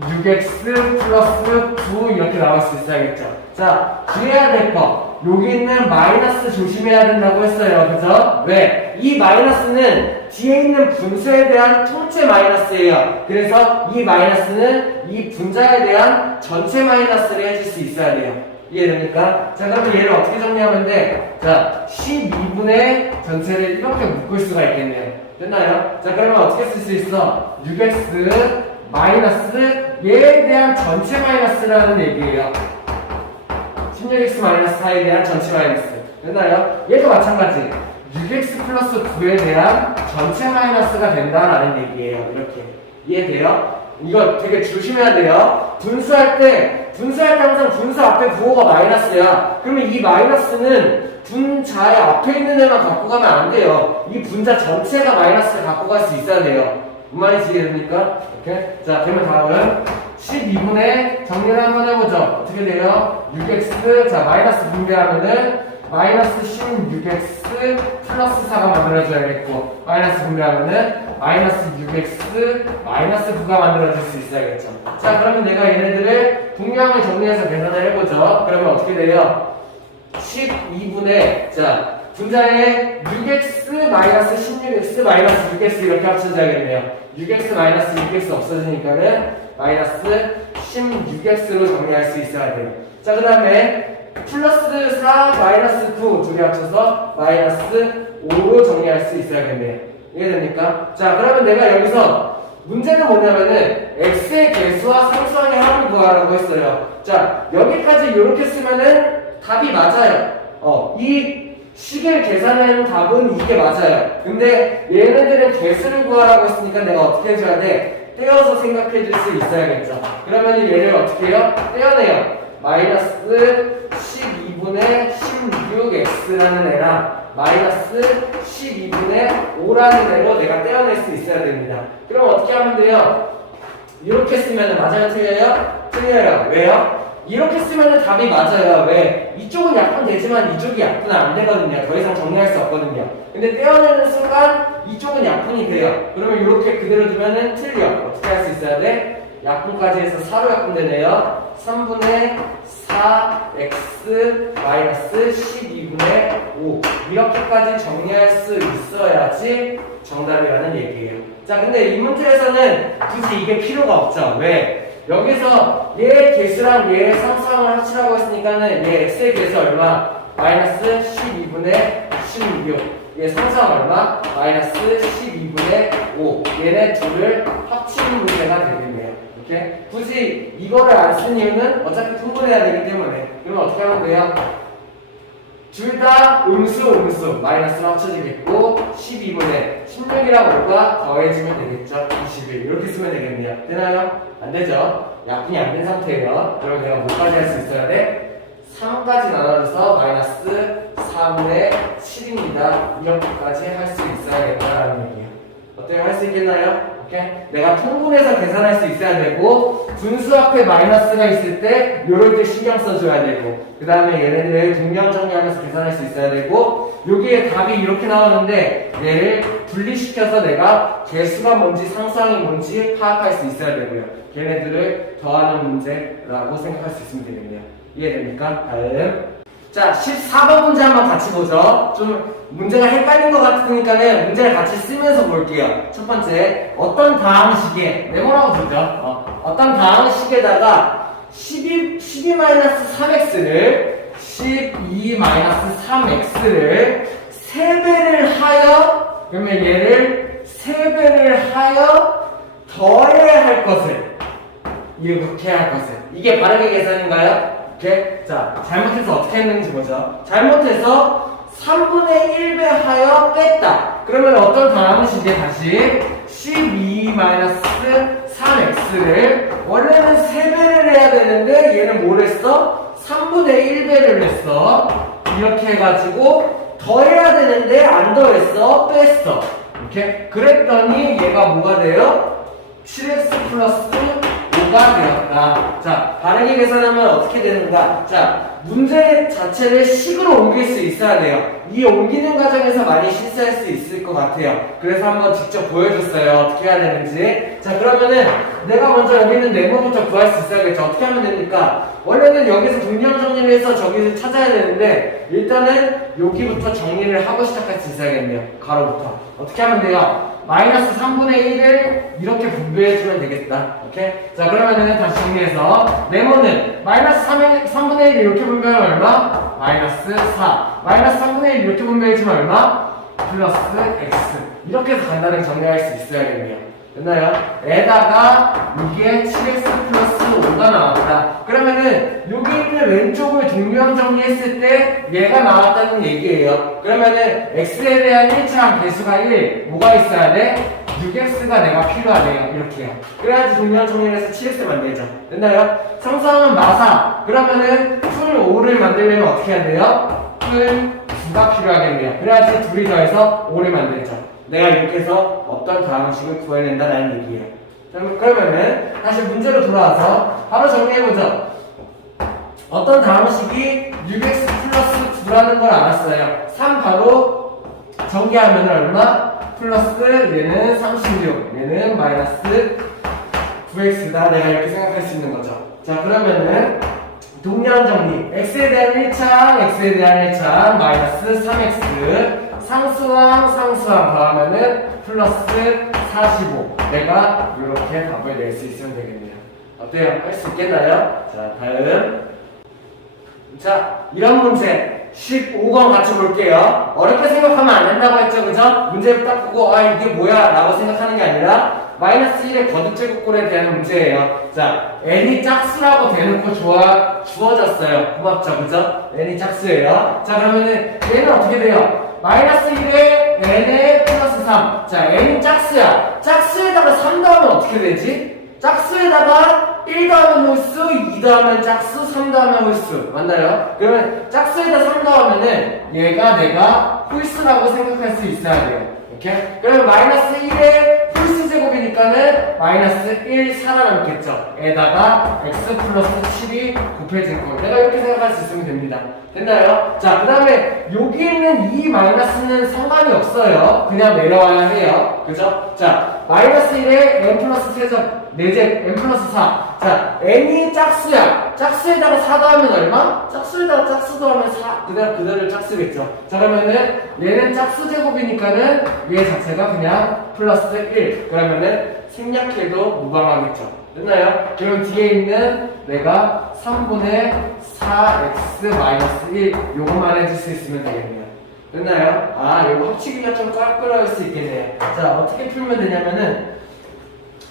6x 플러스 9 이렇게 나올 수 있어야겠죠. 자, 주의해야 될 거. 여기 있는 마이너스 조심해야 된다고 했어요. 그죠? 왜? 이 마이너스는 뒤에 있는 분수에 대한 통째 마이너스예요. 그래서 이 마이너스는 이 분자에 대한 전체 마이너스를 해줄 수 있어야 돼요. 이해됩니까? 자, 그러면 얘를 어떻게 정리하면 돼? 자, 12분의 전체를 이렇게 묶을 수가 있겠네요. 됐나요? 자, 그러면 어떻게 쓸 수 있어? 6x 마이너스 얘에 대한 전체 마이너스라는 얘기예요. 16x-4에 대한 전체 마이너스. 됐나요? 얘도 마찬가지. 6x 플러스 9에 대한 전체 마이너스가 된다라는 얘기예요. 이렇게. 이해돼요? 이거 되게 조심해야 돼요. 분수할 때 항상 분수 앞에 부호가 마이너스야. 그러면 이 마이너스는 분자의 앞에 있는 애만 갖고 가면 안 돼요. 이 분자 전체가 마이너스를 갖고 갈 수 있어야 돼요. 무슨 말인지 이해됩니까? 이렇게. 자, 그러면 다음은 12분의 정리를 한번 해보죠. 어떻게 돼요? 6x, 자, 마이너스 분배하면은 마이너스 16x 플러스 4가 만들어져야겠고, 마이너스 분배하면은 마이너스 6x 마이너스 9가 만들어질 수 있어야겠죠. 자, 그러면 내가 얘네들을 동량을 정리해서 계산을 해보죠. 그러면 어떻게 돼요? 12분의, 자, 분자에 6x 마이너스 16x 마이너스 6x 이렇게 합쳐져야겠네요. 6x 마이너스 6x 없어지니까는 마이너스 16x로 정리할 수 있어야 돼요. 자, 그 다음에 플러스 4 마이너스 9 두 개 합쳐서 마이너스 5로 정리할 수 있어야겠네요. 이해됩니까? 자, 그러면 내가 여기서 문제는 뭐냐면은 x의 개수와 상수항의 합을 구하라고 했어요. 자, 여기까지 이렇게 쓰면은 답이 맞아요. 이 식을 계산하는 답은 이게 맞아요. 근데 얘네들은 개수를 구하라고 했으니까 내가 어떻게 해줘야 돼? 떼어서 생각해 줄 수 있어야겠죠. 그러면 얘를 어떻게 해요? 떼어내요. 마이너스 12분의 16x라는 애랑 마이너스 12분의 5라는 애로 내가 떼어낼 수 있어야 됩니다. 그럼 어떻게 하면 돼요? 이렇게 쓰면 맞아요? 틀려요? 틀려요. 왜요? 이렇게 쓰면은 답이 맞아요. 왜? 이쪽은 약분되지만 이쪽이 약분 안 되거든요. 더 이상 정리할 수 없거든요. 근데 떼어내는 순간 이쪽은 약분이 돼요. 그러면 이렇게 그대로 두면은 틀려. 어떻게 할 수 있어야 돼? 약분까지 해서 4로 약분되네요. 3분의 4x 마이너스 12분의 5 이렇게까지 정리할 수 있어야지 정답이라는 얘기예요. 자, 근데 이 문제에서는 굳이 이게 필요가 없죠. 왜? 여기서 얘 개수랑 얘 상수항을 합치라고 했으니까는 얘 x의 개수 얼마? 마이너스 12분의 16. 얘 상수항 얼마? 마이너스 12분의 5. 얘네 둘을 합치는 문제가 되겠네요. 이렇게 굳이 이거를 안 쓴 이유는 어차피 통분해야 되기 때문에. 그러면 어떻게 하면 돼요? 둘 다 음수 마이너스로 합쳐지겠고 12분의 16이랑 5가 더해지면 되겠죠. 21 이렇게 쓰면 되겠네요. 되나요? 안 되죠. 약분이 안 된 상태예요. 그럼 내가 뭐까지 할 수 있어야 돼? 3까지 나눠줘서 마이너스 4분의 7입니다. 이렇게까지 할 수 있어야겠다라는 얘기예요. 어때요? 할 수 있겠나요? 오케이? 내가 통분해서 계산할 수 있어야 되고 분수 앞에 마이너스가 있을 때 요럴 때 신경 써줘야 되고 그 다음에 얘네들 동량 정리하면서 계산할 수 있어야 되고 여기에 답이 이렇게 나오는데 얘를 분리시켜서 내가 개수가 뭔지 상수항이 뭔지 파악할 수 있어야 되고요. 걔네들을 더하는 문제라고 생각할 수 있으면 되겠네요. 이해됩니까? 다음. 자, 14번 문제 한번 같이 보죠. 좀 문제가 헷갈린 것 같으니까는 문제를 같이 쓰면서 볼게요. 첫 번째, 어떤 다항식에, 네모라고 부르죠. 어떤 다항식에다가 12-3x를 12-3x를 3배를 하여, 그러면 얘를 3배를 하여 더해야 할 것을, 이렇게 할 것을. 이게 바르게 계산인가요? 오케이? 자, 잘못해서 어떻게 했는지 보죠. 잘못해서 3분의 1배 하여 뺐다. 그러면 어떤 다항식에 다시 12-3x를 원래는 3배를 해야 되는데 얘는 뭘 했어? 3분의 1배를 했어. 이렇게 해가지고 더해야 되는데 안 더했어. 뺐어. 이렇게? 그랬더니 얘가 뭐가 돼요? 7x 플러스 5가 되었다. 자, 바르게 계산하면 어떻게 되는가? 자, 문제 자체를 식으로 옮길 수 있어야 돼요. 이 옮기는 과정에서 많이 실수할 수 있을 것 같아요. 그래서 한번 직접 보여줬어요. 어떻게 해야 되는지. 자, 그러면은 내가 먼저 여기 있는 네모부터 구할 수 있어야겠죠. 어떻게 하면 됩니까? 원래는 여기서 동량 정리를 해서 저기를 찾아야 되는데 일단은 여기부터 정리를 하고 시작할 수 있어야겠네요. 가로부터. 어떻게 하면 돼요? 마이너스 3분의 1을 이렇게 분배해주면 되겠다. 오케이? 자, 그러면은 다시 정리해서 네모는 마이너스 3분의 1을 이렇게 분배하면 얼마? 마이너스 4. 마이너스 3분의 1을 이렇게 분배해주면 얼마? 플러스 x. 이렇게 해서 간단하게 정리할 수 있어야겠네요. 됐나요? 에다가 이게 7x 플러스 5가 나왔다. 그러면은 여기 있는 왼쪽을 동량 정리했을 때 얘가 나왔다는 얘기예요. 그러면은 x에 대한 1차항 개수가 1, 뭐가 있어야 돼? 6x가 내가 필요하네요. 이렇게요. 그래야지 동량 정리를 해서 7x 만들죠. 됐나요? 상수항은 마사. 그러면은 풀 5를 만들려면 어떻게 해야 돼요? 풀 9가 필요하겠네요. 그래야지 둘이 더해서 5를 만들죠. 내가 이렇게 해서 어떤 다항식을 구해낸다라는 얘기예요. 그러면은 다시 문제로 돌아와서 바로 정리해보죠. 어떤 다항식이 6x 플러스 9라는 걸 알았어요. 3 바로 전개하면 얼마? 플러스 얘는 36, 얘는 마이너스 9x다. 내가 이렇게 생각할 수 있는 거죠. 자, 그러면은 동량 정리. x에 대한 1차항, x에 대한 1차항, 마이너스 3x. 상수항 더하면은 플러스 45. 내가 이렇게 답을 낼 수 있으면 되겠네요. 어때요? 할 수 있겠나요? 자, 다음. 자, 이런 문제 15번 같이 볼게요. 어렵게 생각하면 안 된다고 했죠, 그죠? 문제 딱 보고 이게 뭐야? 라고 생각하는 게 아니라 마이너스 1의 거듭제곱꼴에 대한 문제예요. 자, n이 짝수라고 대놓고 주어졌어요. 고맙죠, 그죠? n이 짝수예요. 자, 그러면은 얘는 어떻게 돼요? 마이너스 1에 n에 플러스 3. 자, n이 짝수야. 짝수에다가 3 더하면 어떻게 되지? 짝수에다가 1 더하면 홀수, 2 더하면 짝수, 3 더하면 홀수. 맞나요? 그러면 짝수에다 3 더하면은 얘가 내가 홀수라고 생각할 수 있어야 돼요. 오케이? 그러면 마이너스 1에 홀수 제곱이니까 있으니까는 마이너스 1 살아남겠죠. 에다가 x 플러스 7이 곱해질 거. 내가 이렇게 생각할 수 있으면 됩니다. 됐나요? 자, 그 다음에 여기 있는 이 마이너스는 상관이 없어요. 그냥 내려와야 해요. 그죠? 자, 마이너스 1에 n 플러스 세제곱 4제 n 플러스 4. 자, n이 짝수야. 짝수에다가 4 더하면 얼마? 짝수에다가 짝수 더하면 4. 그대로 짝수겠죠. 자, 그러면은 얘는 짝수 제곱이니까는 얘 자체가 그냥 플러스 1. 그러면은 생략해도 무방하겠죠. 됐나요? 그럼 뒤에 있는 내가 3분의 4x 1 요거만 해줄 수 있으면 되겠네요. 됐나요? 아, 요거 합치기가 좀 껄끄러울 수 있겠네요. 자, 어떻게 풀면 되냐면은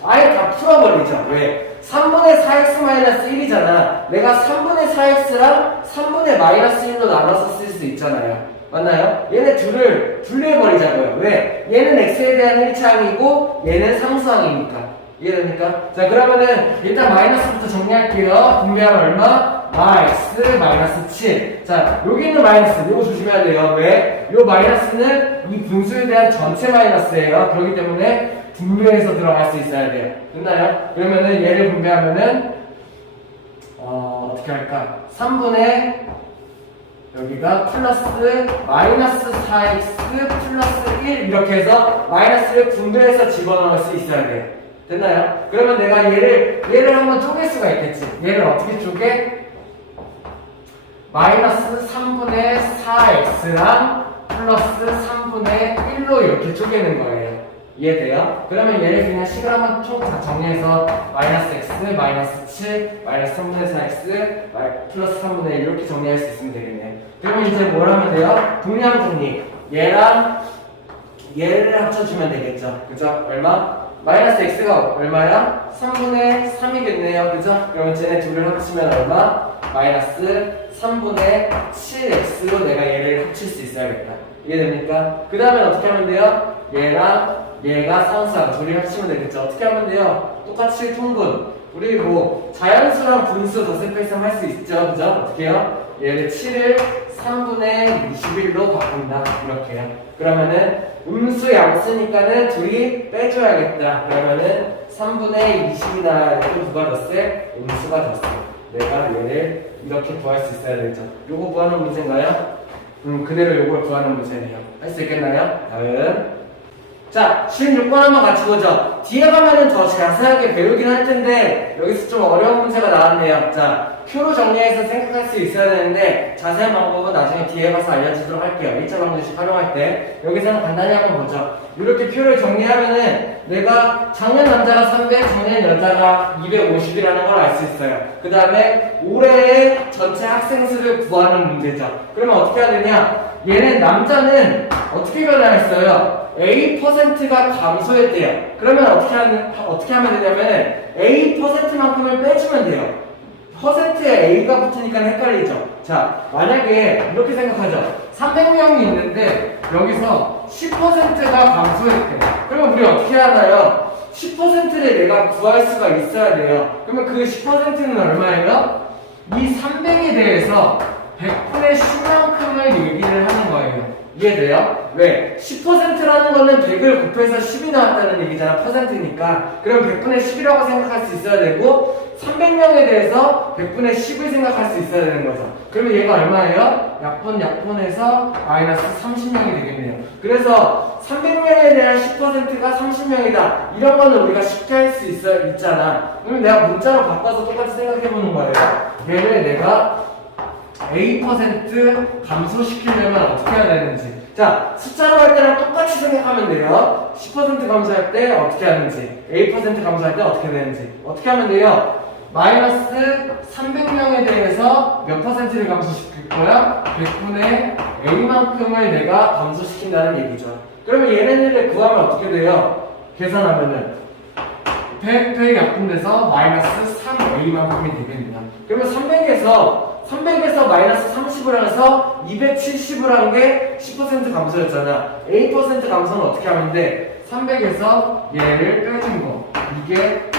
아예 다 풀어버리죠. 왜? 3분의 4x 1이잖아. 내가 3분의 4x랑 3분의 마이너스 1로 나눠서 쓸 수 있잖아요. 맞나요? 얘네 둘을 분리해버리자고요. 왜? 얘는 x에 대한 1차항이고 얘는 상수항이니까. 이해됩니까? 자, 그러면은 일단 마이너스부터 정리할게요. 분배하면 얼마? x 마이너스 7. 자, 여기 있는 마이너스 이거 조심해야 돼요. 왜? 요 마이너스는 이 분수에 대한 전체 마이너스예요. 그렇기 때문에 분배해서 들어갈 수 있어야 돼요. 됐나요? 그러면은 얘를 분배하면은 어떻게 할까? 3분의 여기가 플러스 마이너스 4x 플러스 1 이렇게 해서 마이너스를 분배해서 집어넣을 수 있어야 돼요. 됐나요? 그러면 내가 얘를 한번 쪼갤 수가 있겠지. 얘를 어떻게 쪼개? 마이너스 3분의 4x랑 플러스 3분의 1로 이렇게 쪼개는 거예요. 이해돼요? 그러면 얘를 그냥 식을 한번 총 다 정리해서 마이너스 x, 마이너스 7, 마이너스 3분의 4x, 플러스 3분의 1 이렇게 정리할 수 있으면 되겠네요. 그러면 이제 뭘 하면 돼요? 분량 정리. 얘랑 얘를 합쳐주면 되겠죠. 그죠? 얼마? 마이너스 x가 얼마야? 3분의 3이겠네요. 그죠? 그러면 쟤네 둘을 합치면 얼마? 마이너스 3분의 7x로 내가 얘를 합칠 수 있어야겠다. 이해됩니까? 그 다음에 어떻게 하면 돼요? 얘랑 얘가 상수항 둘이 합치면 되겠죠. 어떻게 하면 돼요? 똑같이 통분. 우리 뭐 자연수랑 분수 덧셈뺄셈 할 수 있죠. 그죠? 어떻게 해요? 얘를 7을 3분의 21로 바꾼다. 이렇게요. 그러면은 음수 양수니까는 둘이 빼줘야겠다. 그러면은 3분의 20이나 이렇게 누가 덧세? 음수가 덧세. 내가 얘를 이렇게 구할 수 있어야 되죠. 요거 구하는 문제인가요? 그대로 요걸 구하는 문제네요. 할 수 있겠나요? 다음. 자, 16번 한번 같이 보죠. 뒤에 가면은 더 자세하게 배우긴 할 텐데 여기서 좀 어려운 문제가 나왔네요. 자, 표로 정리해서 생각할 수 있어야 되는데 자세한 방법은 나중에 뒤에 가서 알려주도록 할게요. 1차 방정식 활용할 때 여기서는 간단히 한번 보죠. 이렇게 표를 정리하면은 내가 작년 남자가 300, 작년 여자가 250이라는 걸 알 수 있어요. 그 다음에 올해의 전체 학생 수를 구하는 문제죠. 그러면 어떻게 해야 되냐? 얘는 남자는 어떻게 변화했어요? A%가 감소했대요. 그러면 어떻게 하면 되냐면 A%만큼을 빼주면 돼요. 퍼센트에 A가 붙으니까 헷갈리죠. 자, 만약에 이렇게 생각하죠. 300명이 있는데 여기서 10%가 감소했대. 그러면 우리 어떻게 하나요? 10%를 내가 구할 수가 있어야 돼요. 그러면 그 10%는 얼마예요? 이 300에 대해서 100분의 10만큼을 얘기를 하는 거예요. 이해돼요? 왜? 10%라는 거는 100을 곱해서 10이 나왔다는 얘기잖아. 퍼센트니까. 그럼 100분의 10이라고 생각할 수 있어야 되고 300명에 대해서 100분의 10을 생각할 수 있어야 되는 거죠. 그러면 얘가 얼마예요? 약분해서 마이너스 30명이 되겠네요. 그래서 300명에 대한 10%가 30명이다. 이런 거는 우리가 쉽게 할 수 있잖아. 그러면 내가 문자로 바꿔서 똑같이 생각해보는 거예요. 얘를 내가 A% 감소시키려면 어떻게 해야 되는지. 자, 숫자로 할 때랑 똑같이 생각하면 돼요. 10% 감소할 때 어떻게 하는지, A% 감소할 때 어떻게 되는지. 어떻게 하면 돼요? 마이너스 300명에 대해서 몇 퍼센트를 감소시킬 거야? 100분의 A만큼을 내가 감소시킨다는 얘기죠. 그러면 얘네들을 구하면 어떻게 돼요? 계산하면은 100 약분돼서 마이너스 3A만큼이 되겠네요. 그러면 300에서 마이너스 30을 해서 270을 한 게 10% 감소였잖아. A% 감소는 어떻게 하면 돼? 300에서 얘를 빼준 거. 이게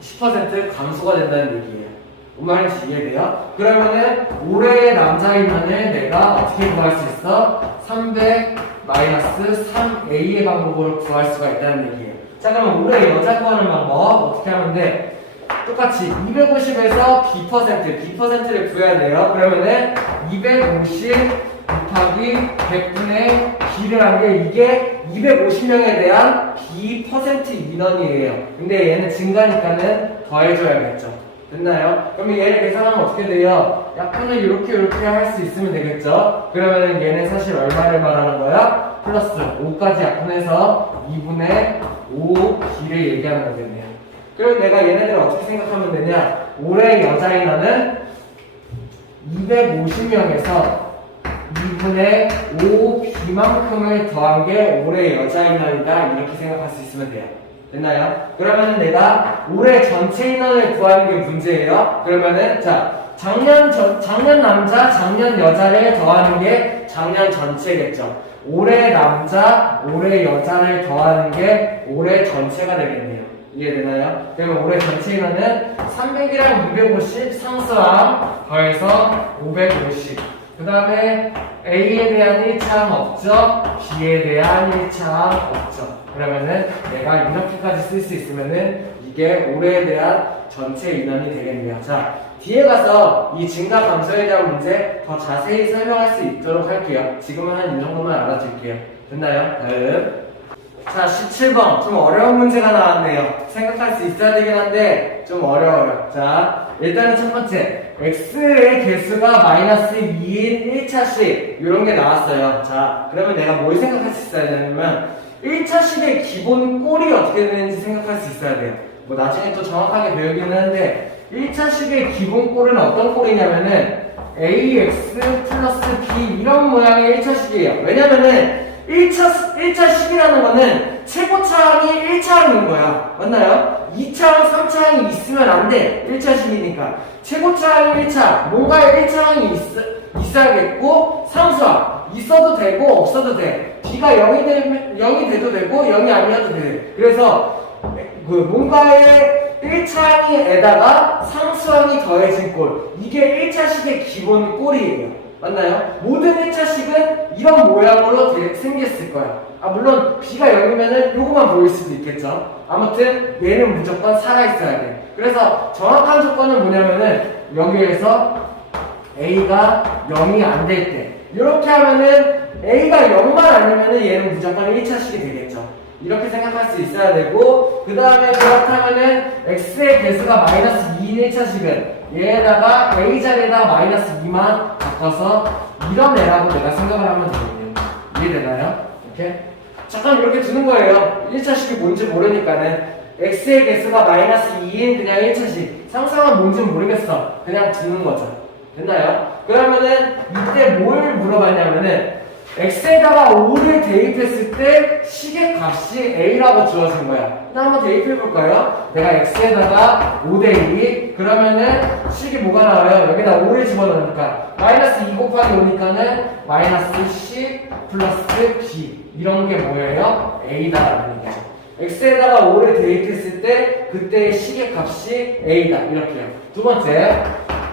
10% 감소가 된다는 얘기예요. 뭔 말인지 이해돼요? 그러면은 올해의 남자이면을 내가 어떻게 구할 수 있어? 300 마이너스 3A의 방법으로 구할 수가 있다는 얘기예요. 자, 그럼 올해 여자 구하는 방법 어떻게 하면 돼? 똑같이 250에서 B%를 구해야 돼요. 그러면은 250 곱하기 100분의 B를 한 게 이게 250명에 대한 B% 인원이에요. 근데 얘는 증가니까는 더해줘야겠죠. 됐나요? 그러면 얘를 계산하면 어떻게 돼요? 약분을 이렇게 할 수 있으면 되겠죠? 그러면은 얘는 사실 얼마를 말하는 거야? 플러스 5까지 약분해서 2분의 5 B를 얘기하는 거겠네요. 그럼 내가 얘네들을 어떻게 생각하면 되냐? 올해 여자 인원은 250명에서 2분의 5 B만큼을 더한 게 올해 여자 인원이다. 이렇게 생각할 수 있으면 돼요. 됐나요? 그러면은 내가 올해 전체 인원을 구하는 게 문제예요. 그러면은 자, 작년 남자, 작년 여자를 더하는 게 작년 전체겠죠. 올해 남자, 올해 여자를 더하는 게 올해 전체가 되겠네요. 이해되나요? 그러면 올해 전체 인원은 300이랑 250 상수항 더해서 550. 그 다음에 A에 대한 1차항 없죠? B에 대한 1차항 없죠? 그러면은 내가 이렇게까지 쓸 수 있으면은 이게 올해에 대한 전체 인원이 되겠네요. 자, 뒤에 가서 이 증가 감소에 대한 문제 더 자세히 설명할 수 있도록 할게요. 지금은 한 이 정도만 알아둘게요. 됐나요? 다음. 자, 17번. 좀 어려운 문제가 나왔네요. 생각할 수 있어야 되긴 한데 좀 어려워요. 자, 일단은 첫 번째. X의 개수가 마이너스 2인 1차식 이런 게 나왔어요. 자, 그러면 내가 뭘 생각할 수 있어야 되냐면 1차식의 기본 꼴이 어떻게 되는지 생각할 수 있어야 돼요. 뭐 나중에 또 정확하게 배우기는 한데 1차식의 기본 꼴은 어떤 꼴이냐면은 AX 플러스 B 이런 모양의 1차식이에요. 왜냐면은 1차식이라는 거는 최고차항이 1차항인 거야. 맞나요? 2차항, 3차항이 있으면 안 돼. 1차식이니까. 최고차항이 1차, 뭔가의 1차항이 있어야겠고, 상수항. 있어도 되고, 없어도 돼. B가 0이 돼도 되고, 0이 아니어도 돼. 그래서, 뭔가의 1차항에다가 상수항이 더해진 꼴. 이게 1차식의 기본 꼴이에요. 맞나요? 모든 1차식은 이런 모양으로 생겼을 거야. 물론 B가 0이면은 요거만 보일 수도 있겠죠. 아무튼 얘는 무조건 살아있어야 돼. 그래서 정확한 조건은 뭐냐면은 여기에서 A가 0이 안 될 때 이렇게 하면은 A가 0만 아니면은 얘는 무조건 1차식이 되겠죠. 이렇게 생각할 수 있어야 되고, 그 다음에 그렇다면은 X의 개수가 마이너스 2인 1차식은 얘에다가 A 자리에다가 마이너스 2만 바꿔서 이런 애라고 내가 생각을 하면 되거든요. 이해되나요? 이렇게? 잠깐 이렇게 두는 거예요. 1차식이 뭔지 모르니까는. X의 개수가 마이너스 2인 그냥 1차식. 상상은 뭔지 모르겠어. 그냥 두는 거죠. 됐나요? 그러면은 이때 뭘 물어봤냐면은 X에다가 5를 대입했을 때 식의 값이 A라고 주어진 거야. 일단 한번 대입해볼까요? 내가 X에다가 5대2 그러면은 식이 뭐가 나와요? 여기다 5를 집어넣으니까 마이너스 2 곱하기 5니까는 마이너스 10 플러스 B 이런 게 뭐예요? A다라는 얘기죠. X에다가 5를 대입했을 때 그때의 식의 값이 A다 이렇게요. 두 번째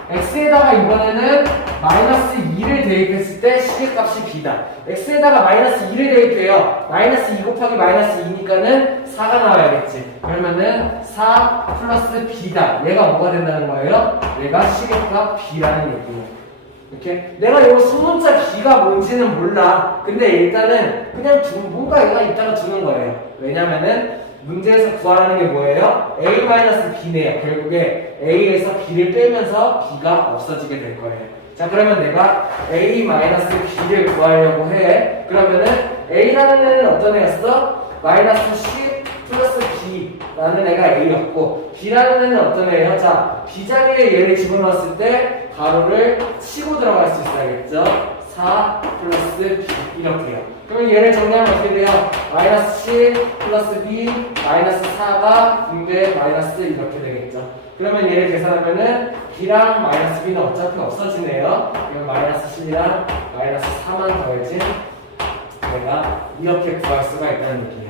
X에다가 이번에는 마이너스 2를 대입했을 때 식의 값이 B다. X에다가 마이너스 2를 대입해요. 마이너스 2 곱하기 마이너스 2니까는 4가 나와야겠지. 그러면은 4 플러스 B다. 얘가 뭐가 된다는 거예요? 얘가 식의 값 B라는 얘기예요. 이렇게 내가 이 소문자 B가 뭔지는 몰라. 근데 일단은 그냥 뭔가 얘가 있다가 두는 거예요. 왜냐면은 문제에서 구하라는 게 뭐예요? A-B네요. 결국에 A에서 B를 빼면서 B가 없어지게 될 거예요. 자, 그러면 내가 A-B를 구하려고 해. 그러면은 A라는 애는 어떤 애였어? 마이너스 10 플러스 B라는 애가 A였고, B라는 애는 어떤 애예요? 자, B 자리에 얘를 집어넣었을 때 가로를 치고 들어갈 수 있어야겠죠? 4 플러스 B 이렇게요. 그러면 얘를 정리하면 어떻게 돼요? 마이너스 10 플러스 B 마이너스 4가 분배 마이너스 이렇게 되겠죠. 그러면 얘를 계산하면은 B랑 마이너스 B는 어차피 없어지네요. 그럼 마이너스 10이랑 마이너스 4만 더해진 내가 이렇게 구할 수가 있다는 얘기예요.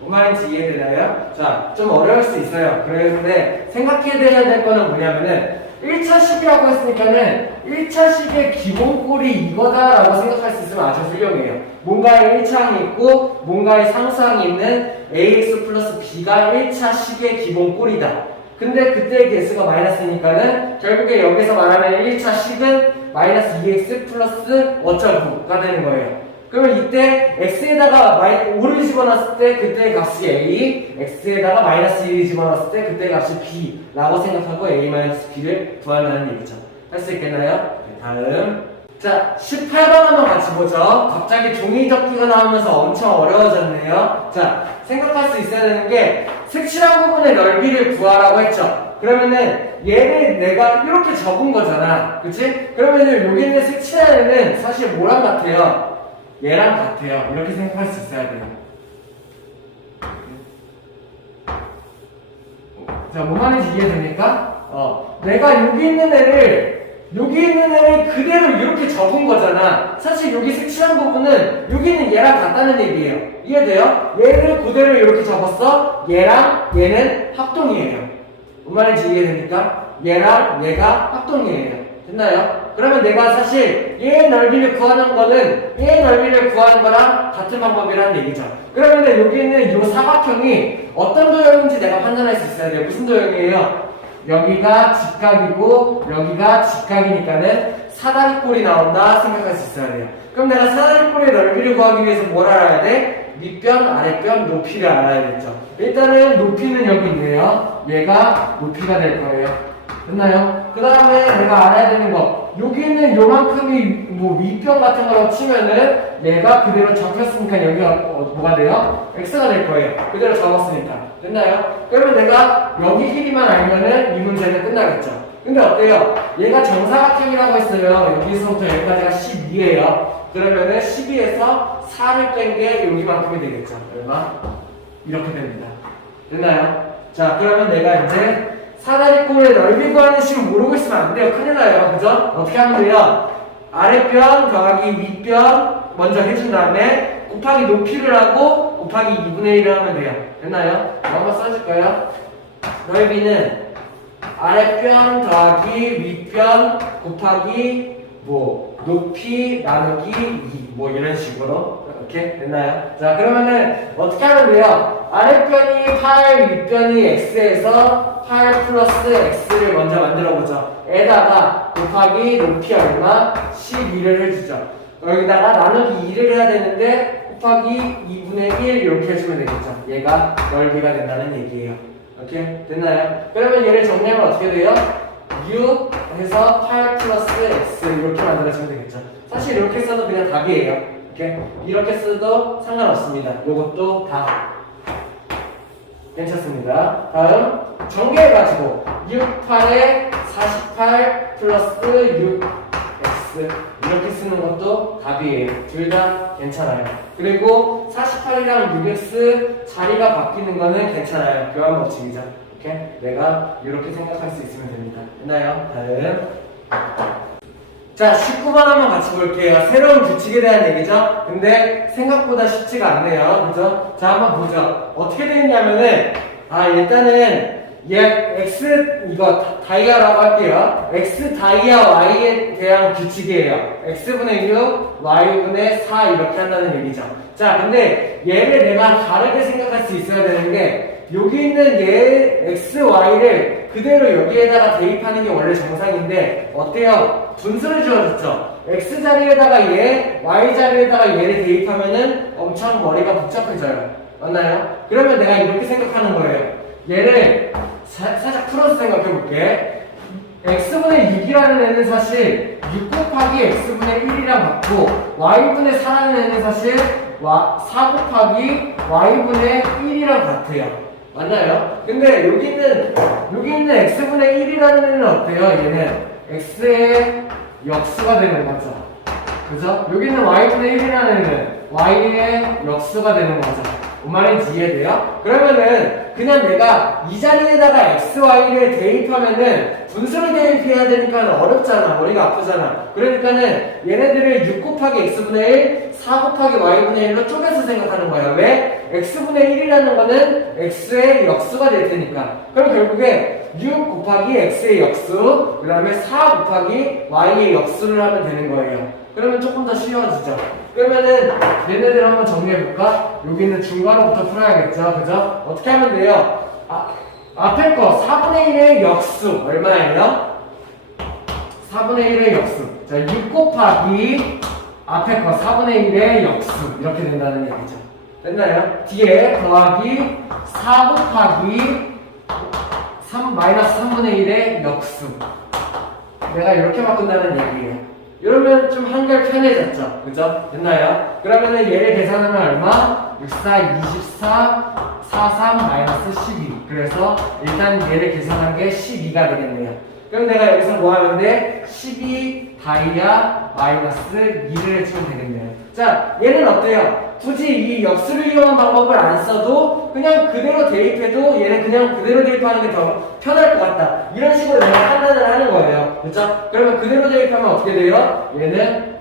뭔 말인지 이해되나요? 자, 좀 어려울 수 있어요. 그런데 생각해야 될 거는 뭐냐면은 1차식이라고 했으니까는 1차식의 기본꼴이 이거다라고 생각할 수 있으면 아주 훌륭해요. 뭔가의 1차항이 있고 뭔가의 상수항이 있는 ax 플러스 b가 1차 식의 기본 꼴이다. 근데 그때의 개수가 마이너스니까는 결국에 여기서 말하는 1차 식은 마이너스 2x 플러스 어쩌고가 되는 거예요. 그러면 이때 x에다가 5를 집어넣었을 때 그때의 값이 a, x에다가 마이너스 1을 집어넣었을 때 그때의 값이 b 라고 생각하고 a 마이너스 b를 구한다는 얘기죠. 할 수 있겠나요? 네, 다음. 자, 18번 한번 같이 보죠. 갑자기 종이 접기가 나오면서 엄청 어려워졌네요. 자, 생각할 수 있어야 되는 게 색칠한 부분의 넓이를 구하라고 했죠. 그러면은 얘를 내가 이렇게 접은 거잖아. 그치? 그러면은 여기 있는 색칠한 애는 사실 뭐랑 같아요? 얘랑 같아요. 이렇게 생각할 수 있어야 돼요. 자, 뭔 말인지 이해됩니까? 내가 여기 있는 애를 그대로 이렇게 접은 거잖아. 사실 여기 색칠한 부분은 여기는 얘랑 같다는 얘기예요. 이해돼요? 얘를 그대로 이렇게 접었어. 얘랑 얘는 합동이에요. 뭔 말인지 이해됩니까? 얘랑 얘가 합동이에요. 됐나요? 그러면 내가 사실 얘의 넓이를 구하는 거는 얘의 넓이를 구하는 거랑 같은 방법이라는 얘기죠. 그러면 여기 있는 이 사각형이 어떤 도형인지 내가 판단할 수 있어야 돼요. 무슨 도형이에요? 여기가 직각이고 여기가 직각이니까는 사다리꼴이 나온다 생각할 수 있어야 돼요. 그럼 내가 사다리꼴의 넓이를 구하기 위해서 뭘 알아야 돼? 윗변, 아랫변, 높이를 알아야겠죠. 일단은 높이는 여기 있네요. 얘가 높이가 될 거예요. 됐나요? 그 다음에 내가 알아야 되는 거, 여기 있는 요만큼이 뭐 윗변 같은 거라고 치면은 얘가 그대로 접혔으니까 여기가 뭐가 돼요? x가 될 거예요. 그대로 접었으니까. 됐나요? 그러면 내가 여기 길이만 알면은 이 문제는 끝나겠죠. 근데 어때요? 얘가 정사각형이라고 했어요. 여기서부터 여기까지가 12예요. 그러면은 12에서 4를 뺀 게 여기만큼이 되겠죠. 얼마? 이렇게 됩니다. 됐나요? 자, 그러면 내가 이제 사다리꼴의 넓이 구하는 식을 모르고 있으면 안 돼요. 큰일 나요. 그죠? 어떻게 하면 돼요? 아랫변 더하기 윗변 먼저 해준 다음에 곱하기 높이를 하고 곱하기 2분의 1을 하면 돼요. 됐나요? 한번 써줄까요? 넓이는 아랫변 더하기 윗변 곱하기 높이 나누기 2 이런 식으로 이렇게 됐나요? 자, 그러면은 어떻게 하면 돼요? 아랫변이 8, 윗변이 x에서 8 플러스 x를 먼저 만들어 보죠. 에다가 곱하기 높이 얼마? 12를 해주죠. 여기다가 나누기 2를 해야 되는데 곱하기 2분의 1 이렇게 해주면 되겠죠. 얘가 넓이가 된다는 얘기예요. 이렇게 됐나요? 그러면 얘를 정리하면 어떻게 돼요? 6 해서 8 플러스 x 이렇게 만들어주면 되겠죠. 사실 이렇게 써도 그냥 답이에요. 이렇게 써도 상관없습니다. 이것도 다 괜찮습니다. 다음 전개해가지고 6, 8에 48 플러스 6x 이렇게 쓰는 것도 답이에요. 둘 다 괜찮아요. 그리고 48이랑 6x 자리가 바뀌는 거는 괜찮아요. 교환 법칙이죠. 내가 이렇게 생각할 수 있으면 됩니다. 됐나요? 다음 자, 19번 한번 같이 볼게요. 새로운 규칙에 대한 얘기죠? 근데 생각보다 쉽지가 않네요. 그죠? 자, 한번 보죠. 어떻게 되겠냐면은, 일단은, x, 이거 다이아라고 할게요. x 다이아 y에 대한 규칙이에요. x분의 6, y분의 4 이렇게 한다는 얘기죠. 자, 근데 얘를 내가 다르게 생각할 수 있어야 되는 게, 여기 있는 얘 x, y를 그대로 여기에다가 대입하는 게 원래 정상인데 어때요? 분수를 지어줬죠? x 자리에다가 얘, y 자리에다가 얘를 대입하면은 엄청 머리가 복잡해져요. 맞나요? 그러면 내가 이렇게 생각하는 거예요. 얘를 살짝 풀어서 생각해 볼게. x분의 6이라는 애는 사실 6 곱하기 x분의 1이랑 같고 y분의 4라는 애는 사실 4 곱하기 y분의 1이랑 같아요. 맞나요? 근데 여기 있는 x분의 1이라는 애는 어때요? 얘는 x의 역수가 되는 거죠. 그죠? 여기 있는 y분의 1이라는 애는 y의 역수가 되는 거죠. 뭔 말인지 이해돼요? 그러면은 그냥 내가 이 자리에다가 x, y를 대입하면은 분수를 대입해야 되니까 어렵잖아. 머리가 아프잖아. 그러니까는 얘네들을 6 곱하기 x분의 1, 4 곱하기 y분의 1로 쪼개서 생각하는 거예요. 왜? x분의 1이라는 거는 x의 역수가 될 테니까. 그럼 결국에 6 곱하기 x의 역수, 그 다음에 4 곱하기 y의 역수를 하면 되는 거예요. 그러면 조금 더 쉬워지죠. 그러면은 얘네들 한번 정리해볼까? 여기 있는 중괄호부터 풀어야겠죠. 그죠? 어떻게 하면 돼요? 앞에 거 4분의 1의 역수 얼마예요? 4분의 1의 역수. 자, 6 곱하기 앞에 거 4분의 1의 역수 이렇게 된다는 얘기죠. 됐나요? 뒤에 더하기 4 곱하기 3 마이너스 3분의 1의 역수. 내가 이렇게 바꾼다는 얘기예요. 이러면 좀 한결 편해졌죠. 그죠? 됐나요? 그러면은 얘를 계산하면 얼마? 64, 24, 43, 마이너스 12. 그래서 일단 얘를 계산한 게 12가 되겠네요. 그럼 내가 여기서 뭐 하면 돼? 12 다이아 마이너스 2를 해주면 되겠네요. 자, 얘는 어때요? 굳이 이 역수를 이용한 방법을 안 써도 그냥 그대로 대입해도 얘는 그냥 그대로 대입하는 게 더 편할 것 같다. 이런 식으로 내가 판단을 하는 거예요. 그렇죠? 그러면 그대로 대입하면 어떻게 돼요? 얘는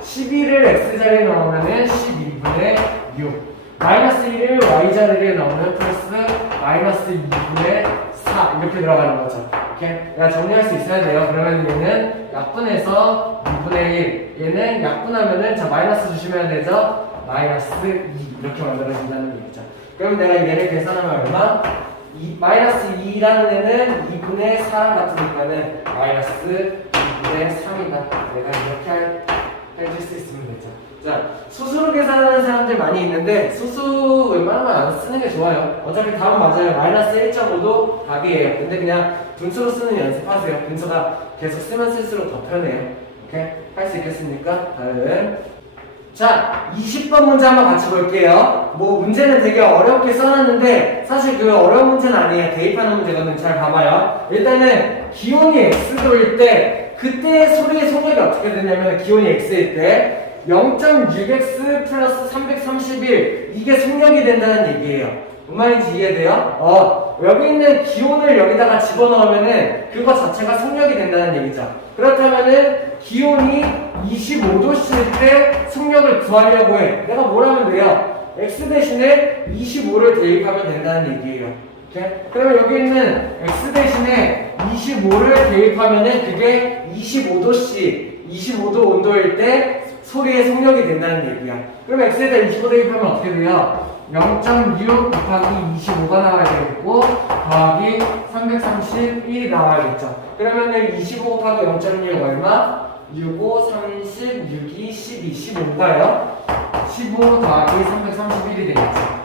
12를 x자리에 넣으면 12분의 6 마이너스 1을 y자리에 넣으면 플러스 마이너스 2분의 4 이렇게 들어가는 거죠. 이렇게 내가 정리할 수 있어야 돼요. 그러면 얘는 약분해서 2분의 1 얘는 약분하면은 자 마이너스 주시면 되죠. 마이너스 2 이렇게 만들어진다는 얘기죠. 그럼 내가 얘를 계산하면 얼마? 마이너스 2라는 애는 2분의 4랑 같으니까는 마이너스 2분의 3이다. 내가 이렇게 해줄 수 있으면 되죠. 자, 수수로 계산하는 사람들 많이 있는데 수수 웬만하면 안 쓰는 게 좋아요. 어차피 답은 맞아요. 마이너스 1.5도 답이에요. 근데 그냥 분수로 쓰는 연습하세요. 분수가 계속 쓰면 쓸수록 더 편해요. 오케이? 할 수 있겠습니까? 다음. 자, 20번 문제 한번 같이 볼게요. 뭐 문제는 되게 어렵게 써놨는데 사실 그 어려운 문제는 아니에요. 대입하는 문제거든. 잘 봐봐요. 일단은 기온이 x도일 때 그때 소리의 속력이 어떻게 되냐면 기온이 x일 때 0.6x 플러스 331 이게 속력이 된다는 얘기예요. 뭔 말인지 이해돼요? 여기 있는 기온을 여기다가 집어넣으면은 그거 자체가 속력이 된다는 얘기죠. 그렇다면은 기온이 25도씨일 때 속력을 구하려고 해. 내가 뭘 하면 돼요? x 대신에 25를 대입하면 된다는 얘기예요. 오케이? 그러면 여기 있는 x 대신에 25를 대입하면은 그게 25도씨, 25도 온도일 때 소리의 속력이 된다는 얘기야. 그럼 x에다 25 대입하면 어떻게 돼요? 0.6 곱하기 25가 나와야 되겠고 더하기 331이 나와야겠죠. 그러면은 25 곱하기 0.6 얼마? 6, 5, 30, 6, 2, 12, 15가요? 15 더하기 331이 되겠죠.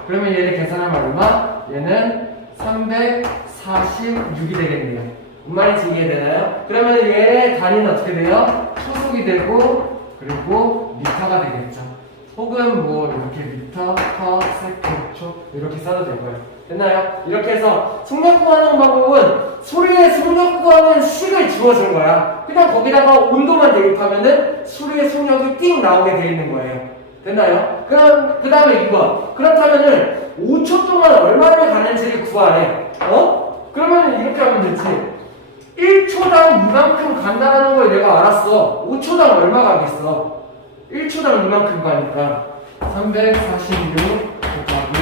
그러면 얘를 계산하면 얼마? 얘는 346이 되겠네요. 뭔 말인지 이해되나요? 그러면 얘의 단위는 어떻게 돼요? 초속이 되고 그리고 미터가 되겠죠. 혹은 뭐 이렇게 미터, 퍼, 세컨드, 초 이렇게 써도 되고요. 됐나요? 이렇게 해서 속력 구하는 방법은 소리의 속력 구하는 식을 주어준 거야. 그냥 거기다가 온도만 대입하면은 소리의 속력이 띵 나오게 돼 있는 거예요. 됐나요? 그럼 그 다음에 2번. 그렇다면은 5초 동안 얼마를 가는지를 구하래. 그러면 이렇게 하면 되지. 1초당 이만큼 간다는 걸 내가 알았어. 5초당 얼마 가겠어? 1초당 이만큼 가니까 346 곱하기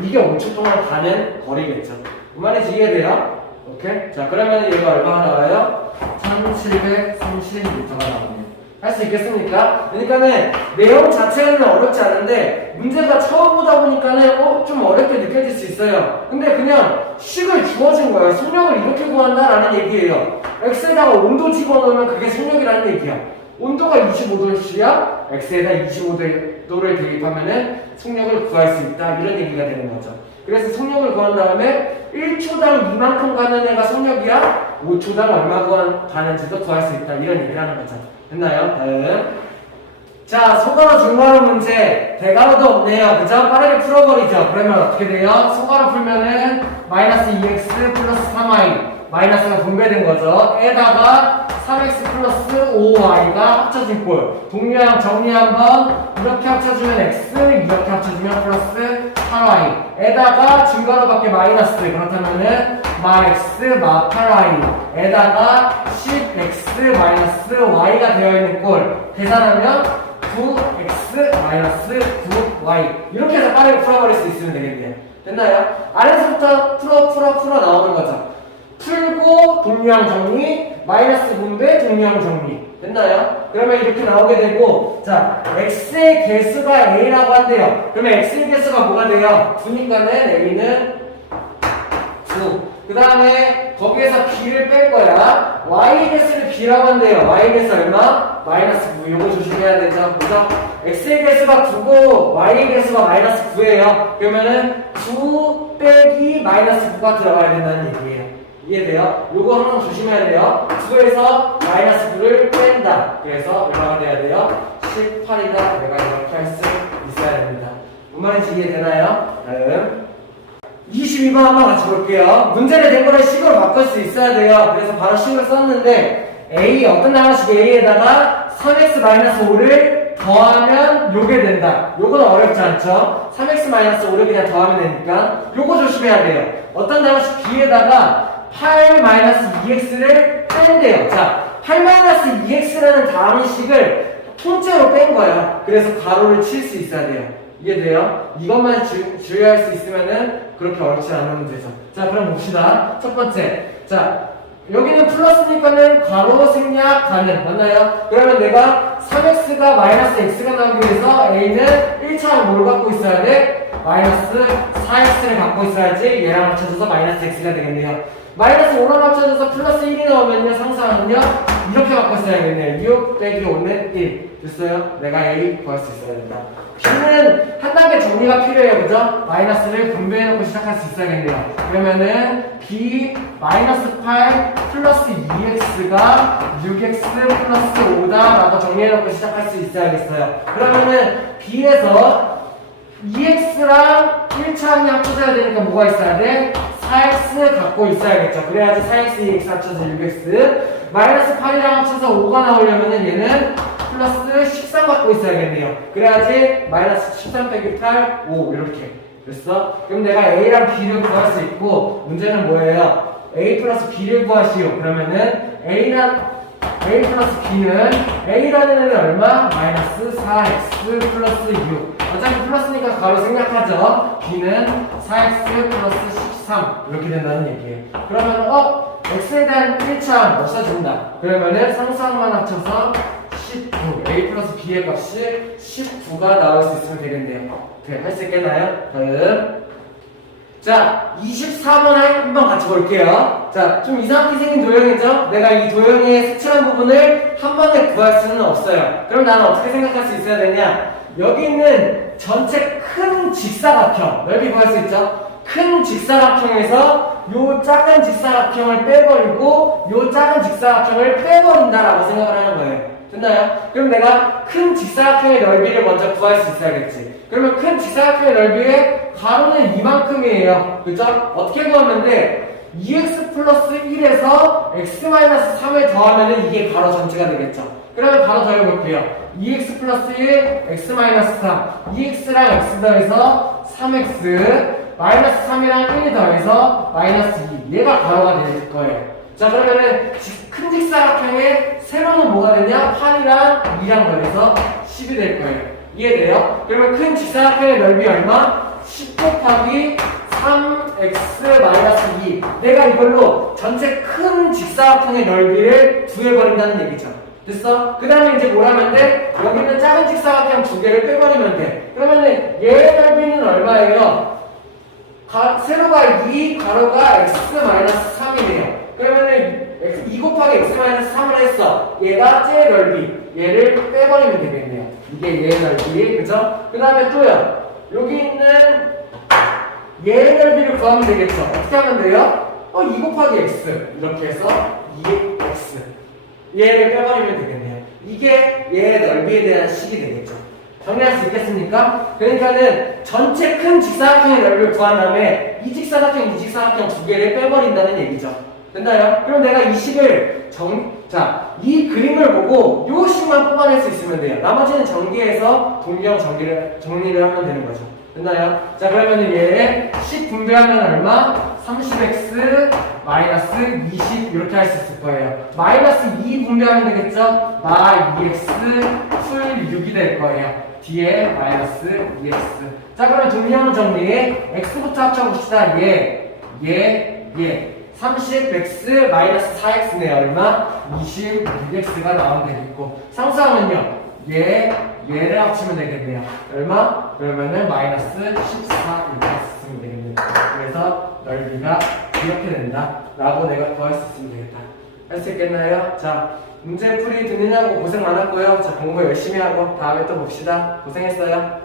5 이게 5초 동안 가는 거리겠죠. 그 말인지 이해돼요? 오케이? 자, 그러면 얘가 얼마나 나와요? 1730m가 나오네요. 할 수 있겠습니까? 그러니까는 내용 자체는 어렵지 않은데 문제가 처음 보다 보니까는 좀 어렵게 느껴질 수 있어요. 근데 그냥 식을 주어진 거예요. 속력을 이렇게 구한다라는 얘기예요. x에다가 온도 집어넣으면 그게 속력이라는 얘기야. 온도가 25도씨야? x에다 25도를 대입하면은 속력을 구할 수 있다. 이런 얘기가 되는 거죠. 그래서 속력을 구한 다음에 1초당 이만큼 가는 애가 속력이야? 5초당 얼마 가는지도 구할 수 있다. 이런 얘기를 하는 거죠. 됐나요? 다음. 자, 소괄호 중괄호 문제 대괄호도 없네요. 그죠? 빠르게 풀어버리죠. 그러면 어떻게 돼요? 소괄호 풀면은 마이너스 2x 플러스 3y 마이너스가 분배된 거죠. 에다가 3x 플러스 5y가 합쳐진 꼴. 동류형 정리 한번. 이렇게 합쳐주면 x, 이렇게 합쳐주면 플러스 8y. 에다가 중괄호밖에 마이너스. 그렇다면은 마 x, 마 8y. 에다가 10x 마이너스 y가 되어있는 꼴. 계산하면 9x 마이너스 9y. 이렇게 해서 빠르게 풀어버릴 수 있으면 되겠네요. 됐나요? 아래서부터 풀어 나오는 거죠. 풀고 동류형 정리, 마이너스 분배 동류형 정리. 됐나요? 그러면 이렇게 나오게 되고, 자, x의 개수가 a라고 한대요. 그러면 x의 개수가 뭐가 돼요? 9니까는 a는 9. 그 다음에 거기에서 b를 뺄 거야. y 개수를 b라고 한대요. y 개수 얼마? 마이너스 9. 요거 조심해야 되죠. 그죠? x의 개수가 9고 y 개수가 마이너스 9예요. 그러면은 9 빼기 마이너스 9가 들어가야 된다는 얘기예요. 이해돼요? 요거 항상 조심해야 돼요. 9에서 마이너스 9를 뺀다. 그래서 얼마가 돼야 돼요? 18이다. 내가 이렇게 할 수 있어야 됩니다. 뭔 말인지 이해되나요? 다음 22번 한번 같이 볼게요. 문제를 된 거를 식으로 바꿀 수 있어야 돼요. 그래서 바로 식을 썼는데 a 어떤 나머지 a에다가 3x-5를 더하면 요게 된다. 요거는 어렵지 않죠? 3x-5를 그냥 더하면 되니까 요거 조심해야 돼요. 어떤 나머지 b에다가 8-2x를 뺀대요. 자, 8-2x라는 다음 식을 통째로 뺀 거야. 그래서 가로를 칠 수 있어야 돼요. 이해돼요? 이것만 주의할 수 있으면은 그렇게 어렵지 않은 문제죠. 자, 그럼 봅시다. 첫 번째. 자, 여기는 플러스니까는 가로 생략 가능. 맞나요? 그러면 내가 3x가 마이너스 x가 나오기 위해서 a는 1차를 뭘 갖고 있어야 돼? 마이너스 4x를 갖고 있어야지 얘랑 합쳐져서 마이너스 x가 되겠네요. 마이너스 5랑 합쳐져서 플러스 1이 나오면요, 상수하면요, 이렇게 갖고 있어야겠네요. 6 빼기 5는 1. 됐어요? 내가 A 구할 수 있어야 된다. B는 한 단계 정리가 필요해요. 그죠? 마이너스를 분배해놓고 시작할 수 있어야겠네요. 그러면은 B 마이너스 8 플러스 2x가 6x 플러스 5다 라고 정리해놓고 시작할 수 있어야겠어요. 그러면은 B에서 2x랑 1차항이 합쳐져야 되니까 뭐가 있어야 돼? 4x 갖고 있어야겠죠. 그래야지 4x, 2x 합쳐서 6x. 마이너스 8이랑 합쳐서 5가 나오려면은 얘는 플러스 13 갖고 있어야겠네요. 그래야지 마이너스 13 빼기 8, 5 이렇게. 됐어? 그럼 내가 a랑 b를 구할 수 있고 문제는 뭐예요? a 플러스 b를 구하시오. 그러면은 a 플러스 b는 a라는 애는 얼마? 마이너스 4x 플러스 6. 어차피 플러스니까 가로 생략하죠. b는 4x 플러스 13 이렇게 된다는 얘기예요. 그러면 x에 대한 1차항 없어진다. 그러면은 상수항만 합쳐서 19, a 플러스 b의 값이 19가 나올 수 있으면 되겠네요. 할 수 있겠나요? 다음. 자, 24번에 한번 같이 볼게요. 자, 좀 이상하게 생긴 도형이죠? 내가 이 도형의 색칠한 부분을 한 번에 구할 수는 없어요. 그럼 나는 어떻게 생각할 수 있어야 되냐? 여기 있는 전체 큰 직사각형, 넓이 구할 수 있죠? 큰 직사각형에서 요 작은 직사각형을 빼버리고 요 작은 직사각형을 빼버린다라고 생각을 하는 거예요. 됐나요? 그럼 내가 큰 직사각형의 넓이를 먼저 구할 수 있어야겠지. 그러면 큰 직사각형의 넓이의 가로는 이만큼이에요. 그죠? 어떻게 구하면 돼? 2x 플러스 1에서 x-3을 더하면 이게 가로 전체가 되겠죠. 그러면 바로 더해볼게요. 2x 플러스 1, x-3. 2x랑 x 더해서 3x, 마이너스 3이랑 1이 더해서 마이너스 2. 얘가 가로가 될 거예요. 자, 그러면은 큰 직사각형의 세로는 뭐가 되냐? 8이랑 2랑 더해서 10이 될 거예요. 이해돼요? 그러면 큰 직사각형의 넓이 얼마? 10 곱하기 3x-2. 내가 이걸로 전체 큰 직사각형의 넓이를 구해버린다는 얘기죠. 됐어? 그 다음에 이제 뭘 하면 돼? 여기는 작은 직사각형 두 개를 빼버리면 돼. 그러면은 얘의 넓이는 얼마예요? 세로가 2, 가로가 x-3이네요. 그러면은 2 곱하기 x-3을 했어. 얘가 쟤의 넓이. 얘를 빼버리면 되겠네요. 이게 얘의 넓이. 그죠? 그 다음에 또요. 여기 있는 얘의 넓이를 구하면 되겠죠. 어떻게 하면 돼요? 2 곱하기 x. 이렇게 해서 2x. 얘를 빼버리면 되겠네요. 이게 얘의 넓이에 대한 식이 되겠죠. 정리할 수 있겠습니까? 그러니까는 전체 큰 직사각형의 넓이를 구한 다음에 이 직사각형 두 개를 빼버린다는 얘기죠. 됐나요? 그럼 내가 이 식을 이 그림을 보고 요 식만 뽑아낼 수 있으면 돼요. 나머지는 전개해서 동경 정리를 하면 되는 거죠. 됐나요? 자, 그러면은 얘 식 분배하면 얼마? 30x 마이너스 20 이렇게 할 수 있을 거예요. 마이너스 2 분배하면 되겠죠? 마 2x 풀 6이 될 거예요. 뒤에 마이너스 2x. 자, 그러면 동경 정리. x부터 합쳐봅시다. 얘. 30x 마이너스 4x네요. 얼마? 26x가 나오면 되겠고 상수하면요. 얘를 합치면 되겠네요. 얼마? 그러면은 마이너스 14 이렇게 쓰면 되겠네요. 그래서 넓이가 이렇게 된다 라고 내가 구할 수 있으면 되겠다. 할 수 있겠나요? 자, 문제 풀이 듣느냐고 고생 많았고요. 자, 공부 열심히 하고 다음에 또 봅시다. 고생했어요.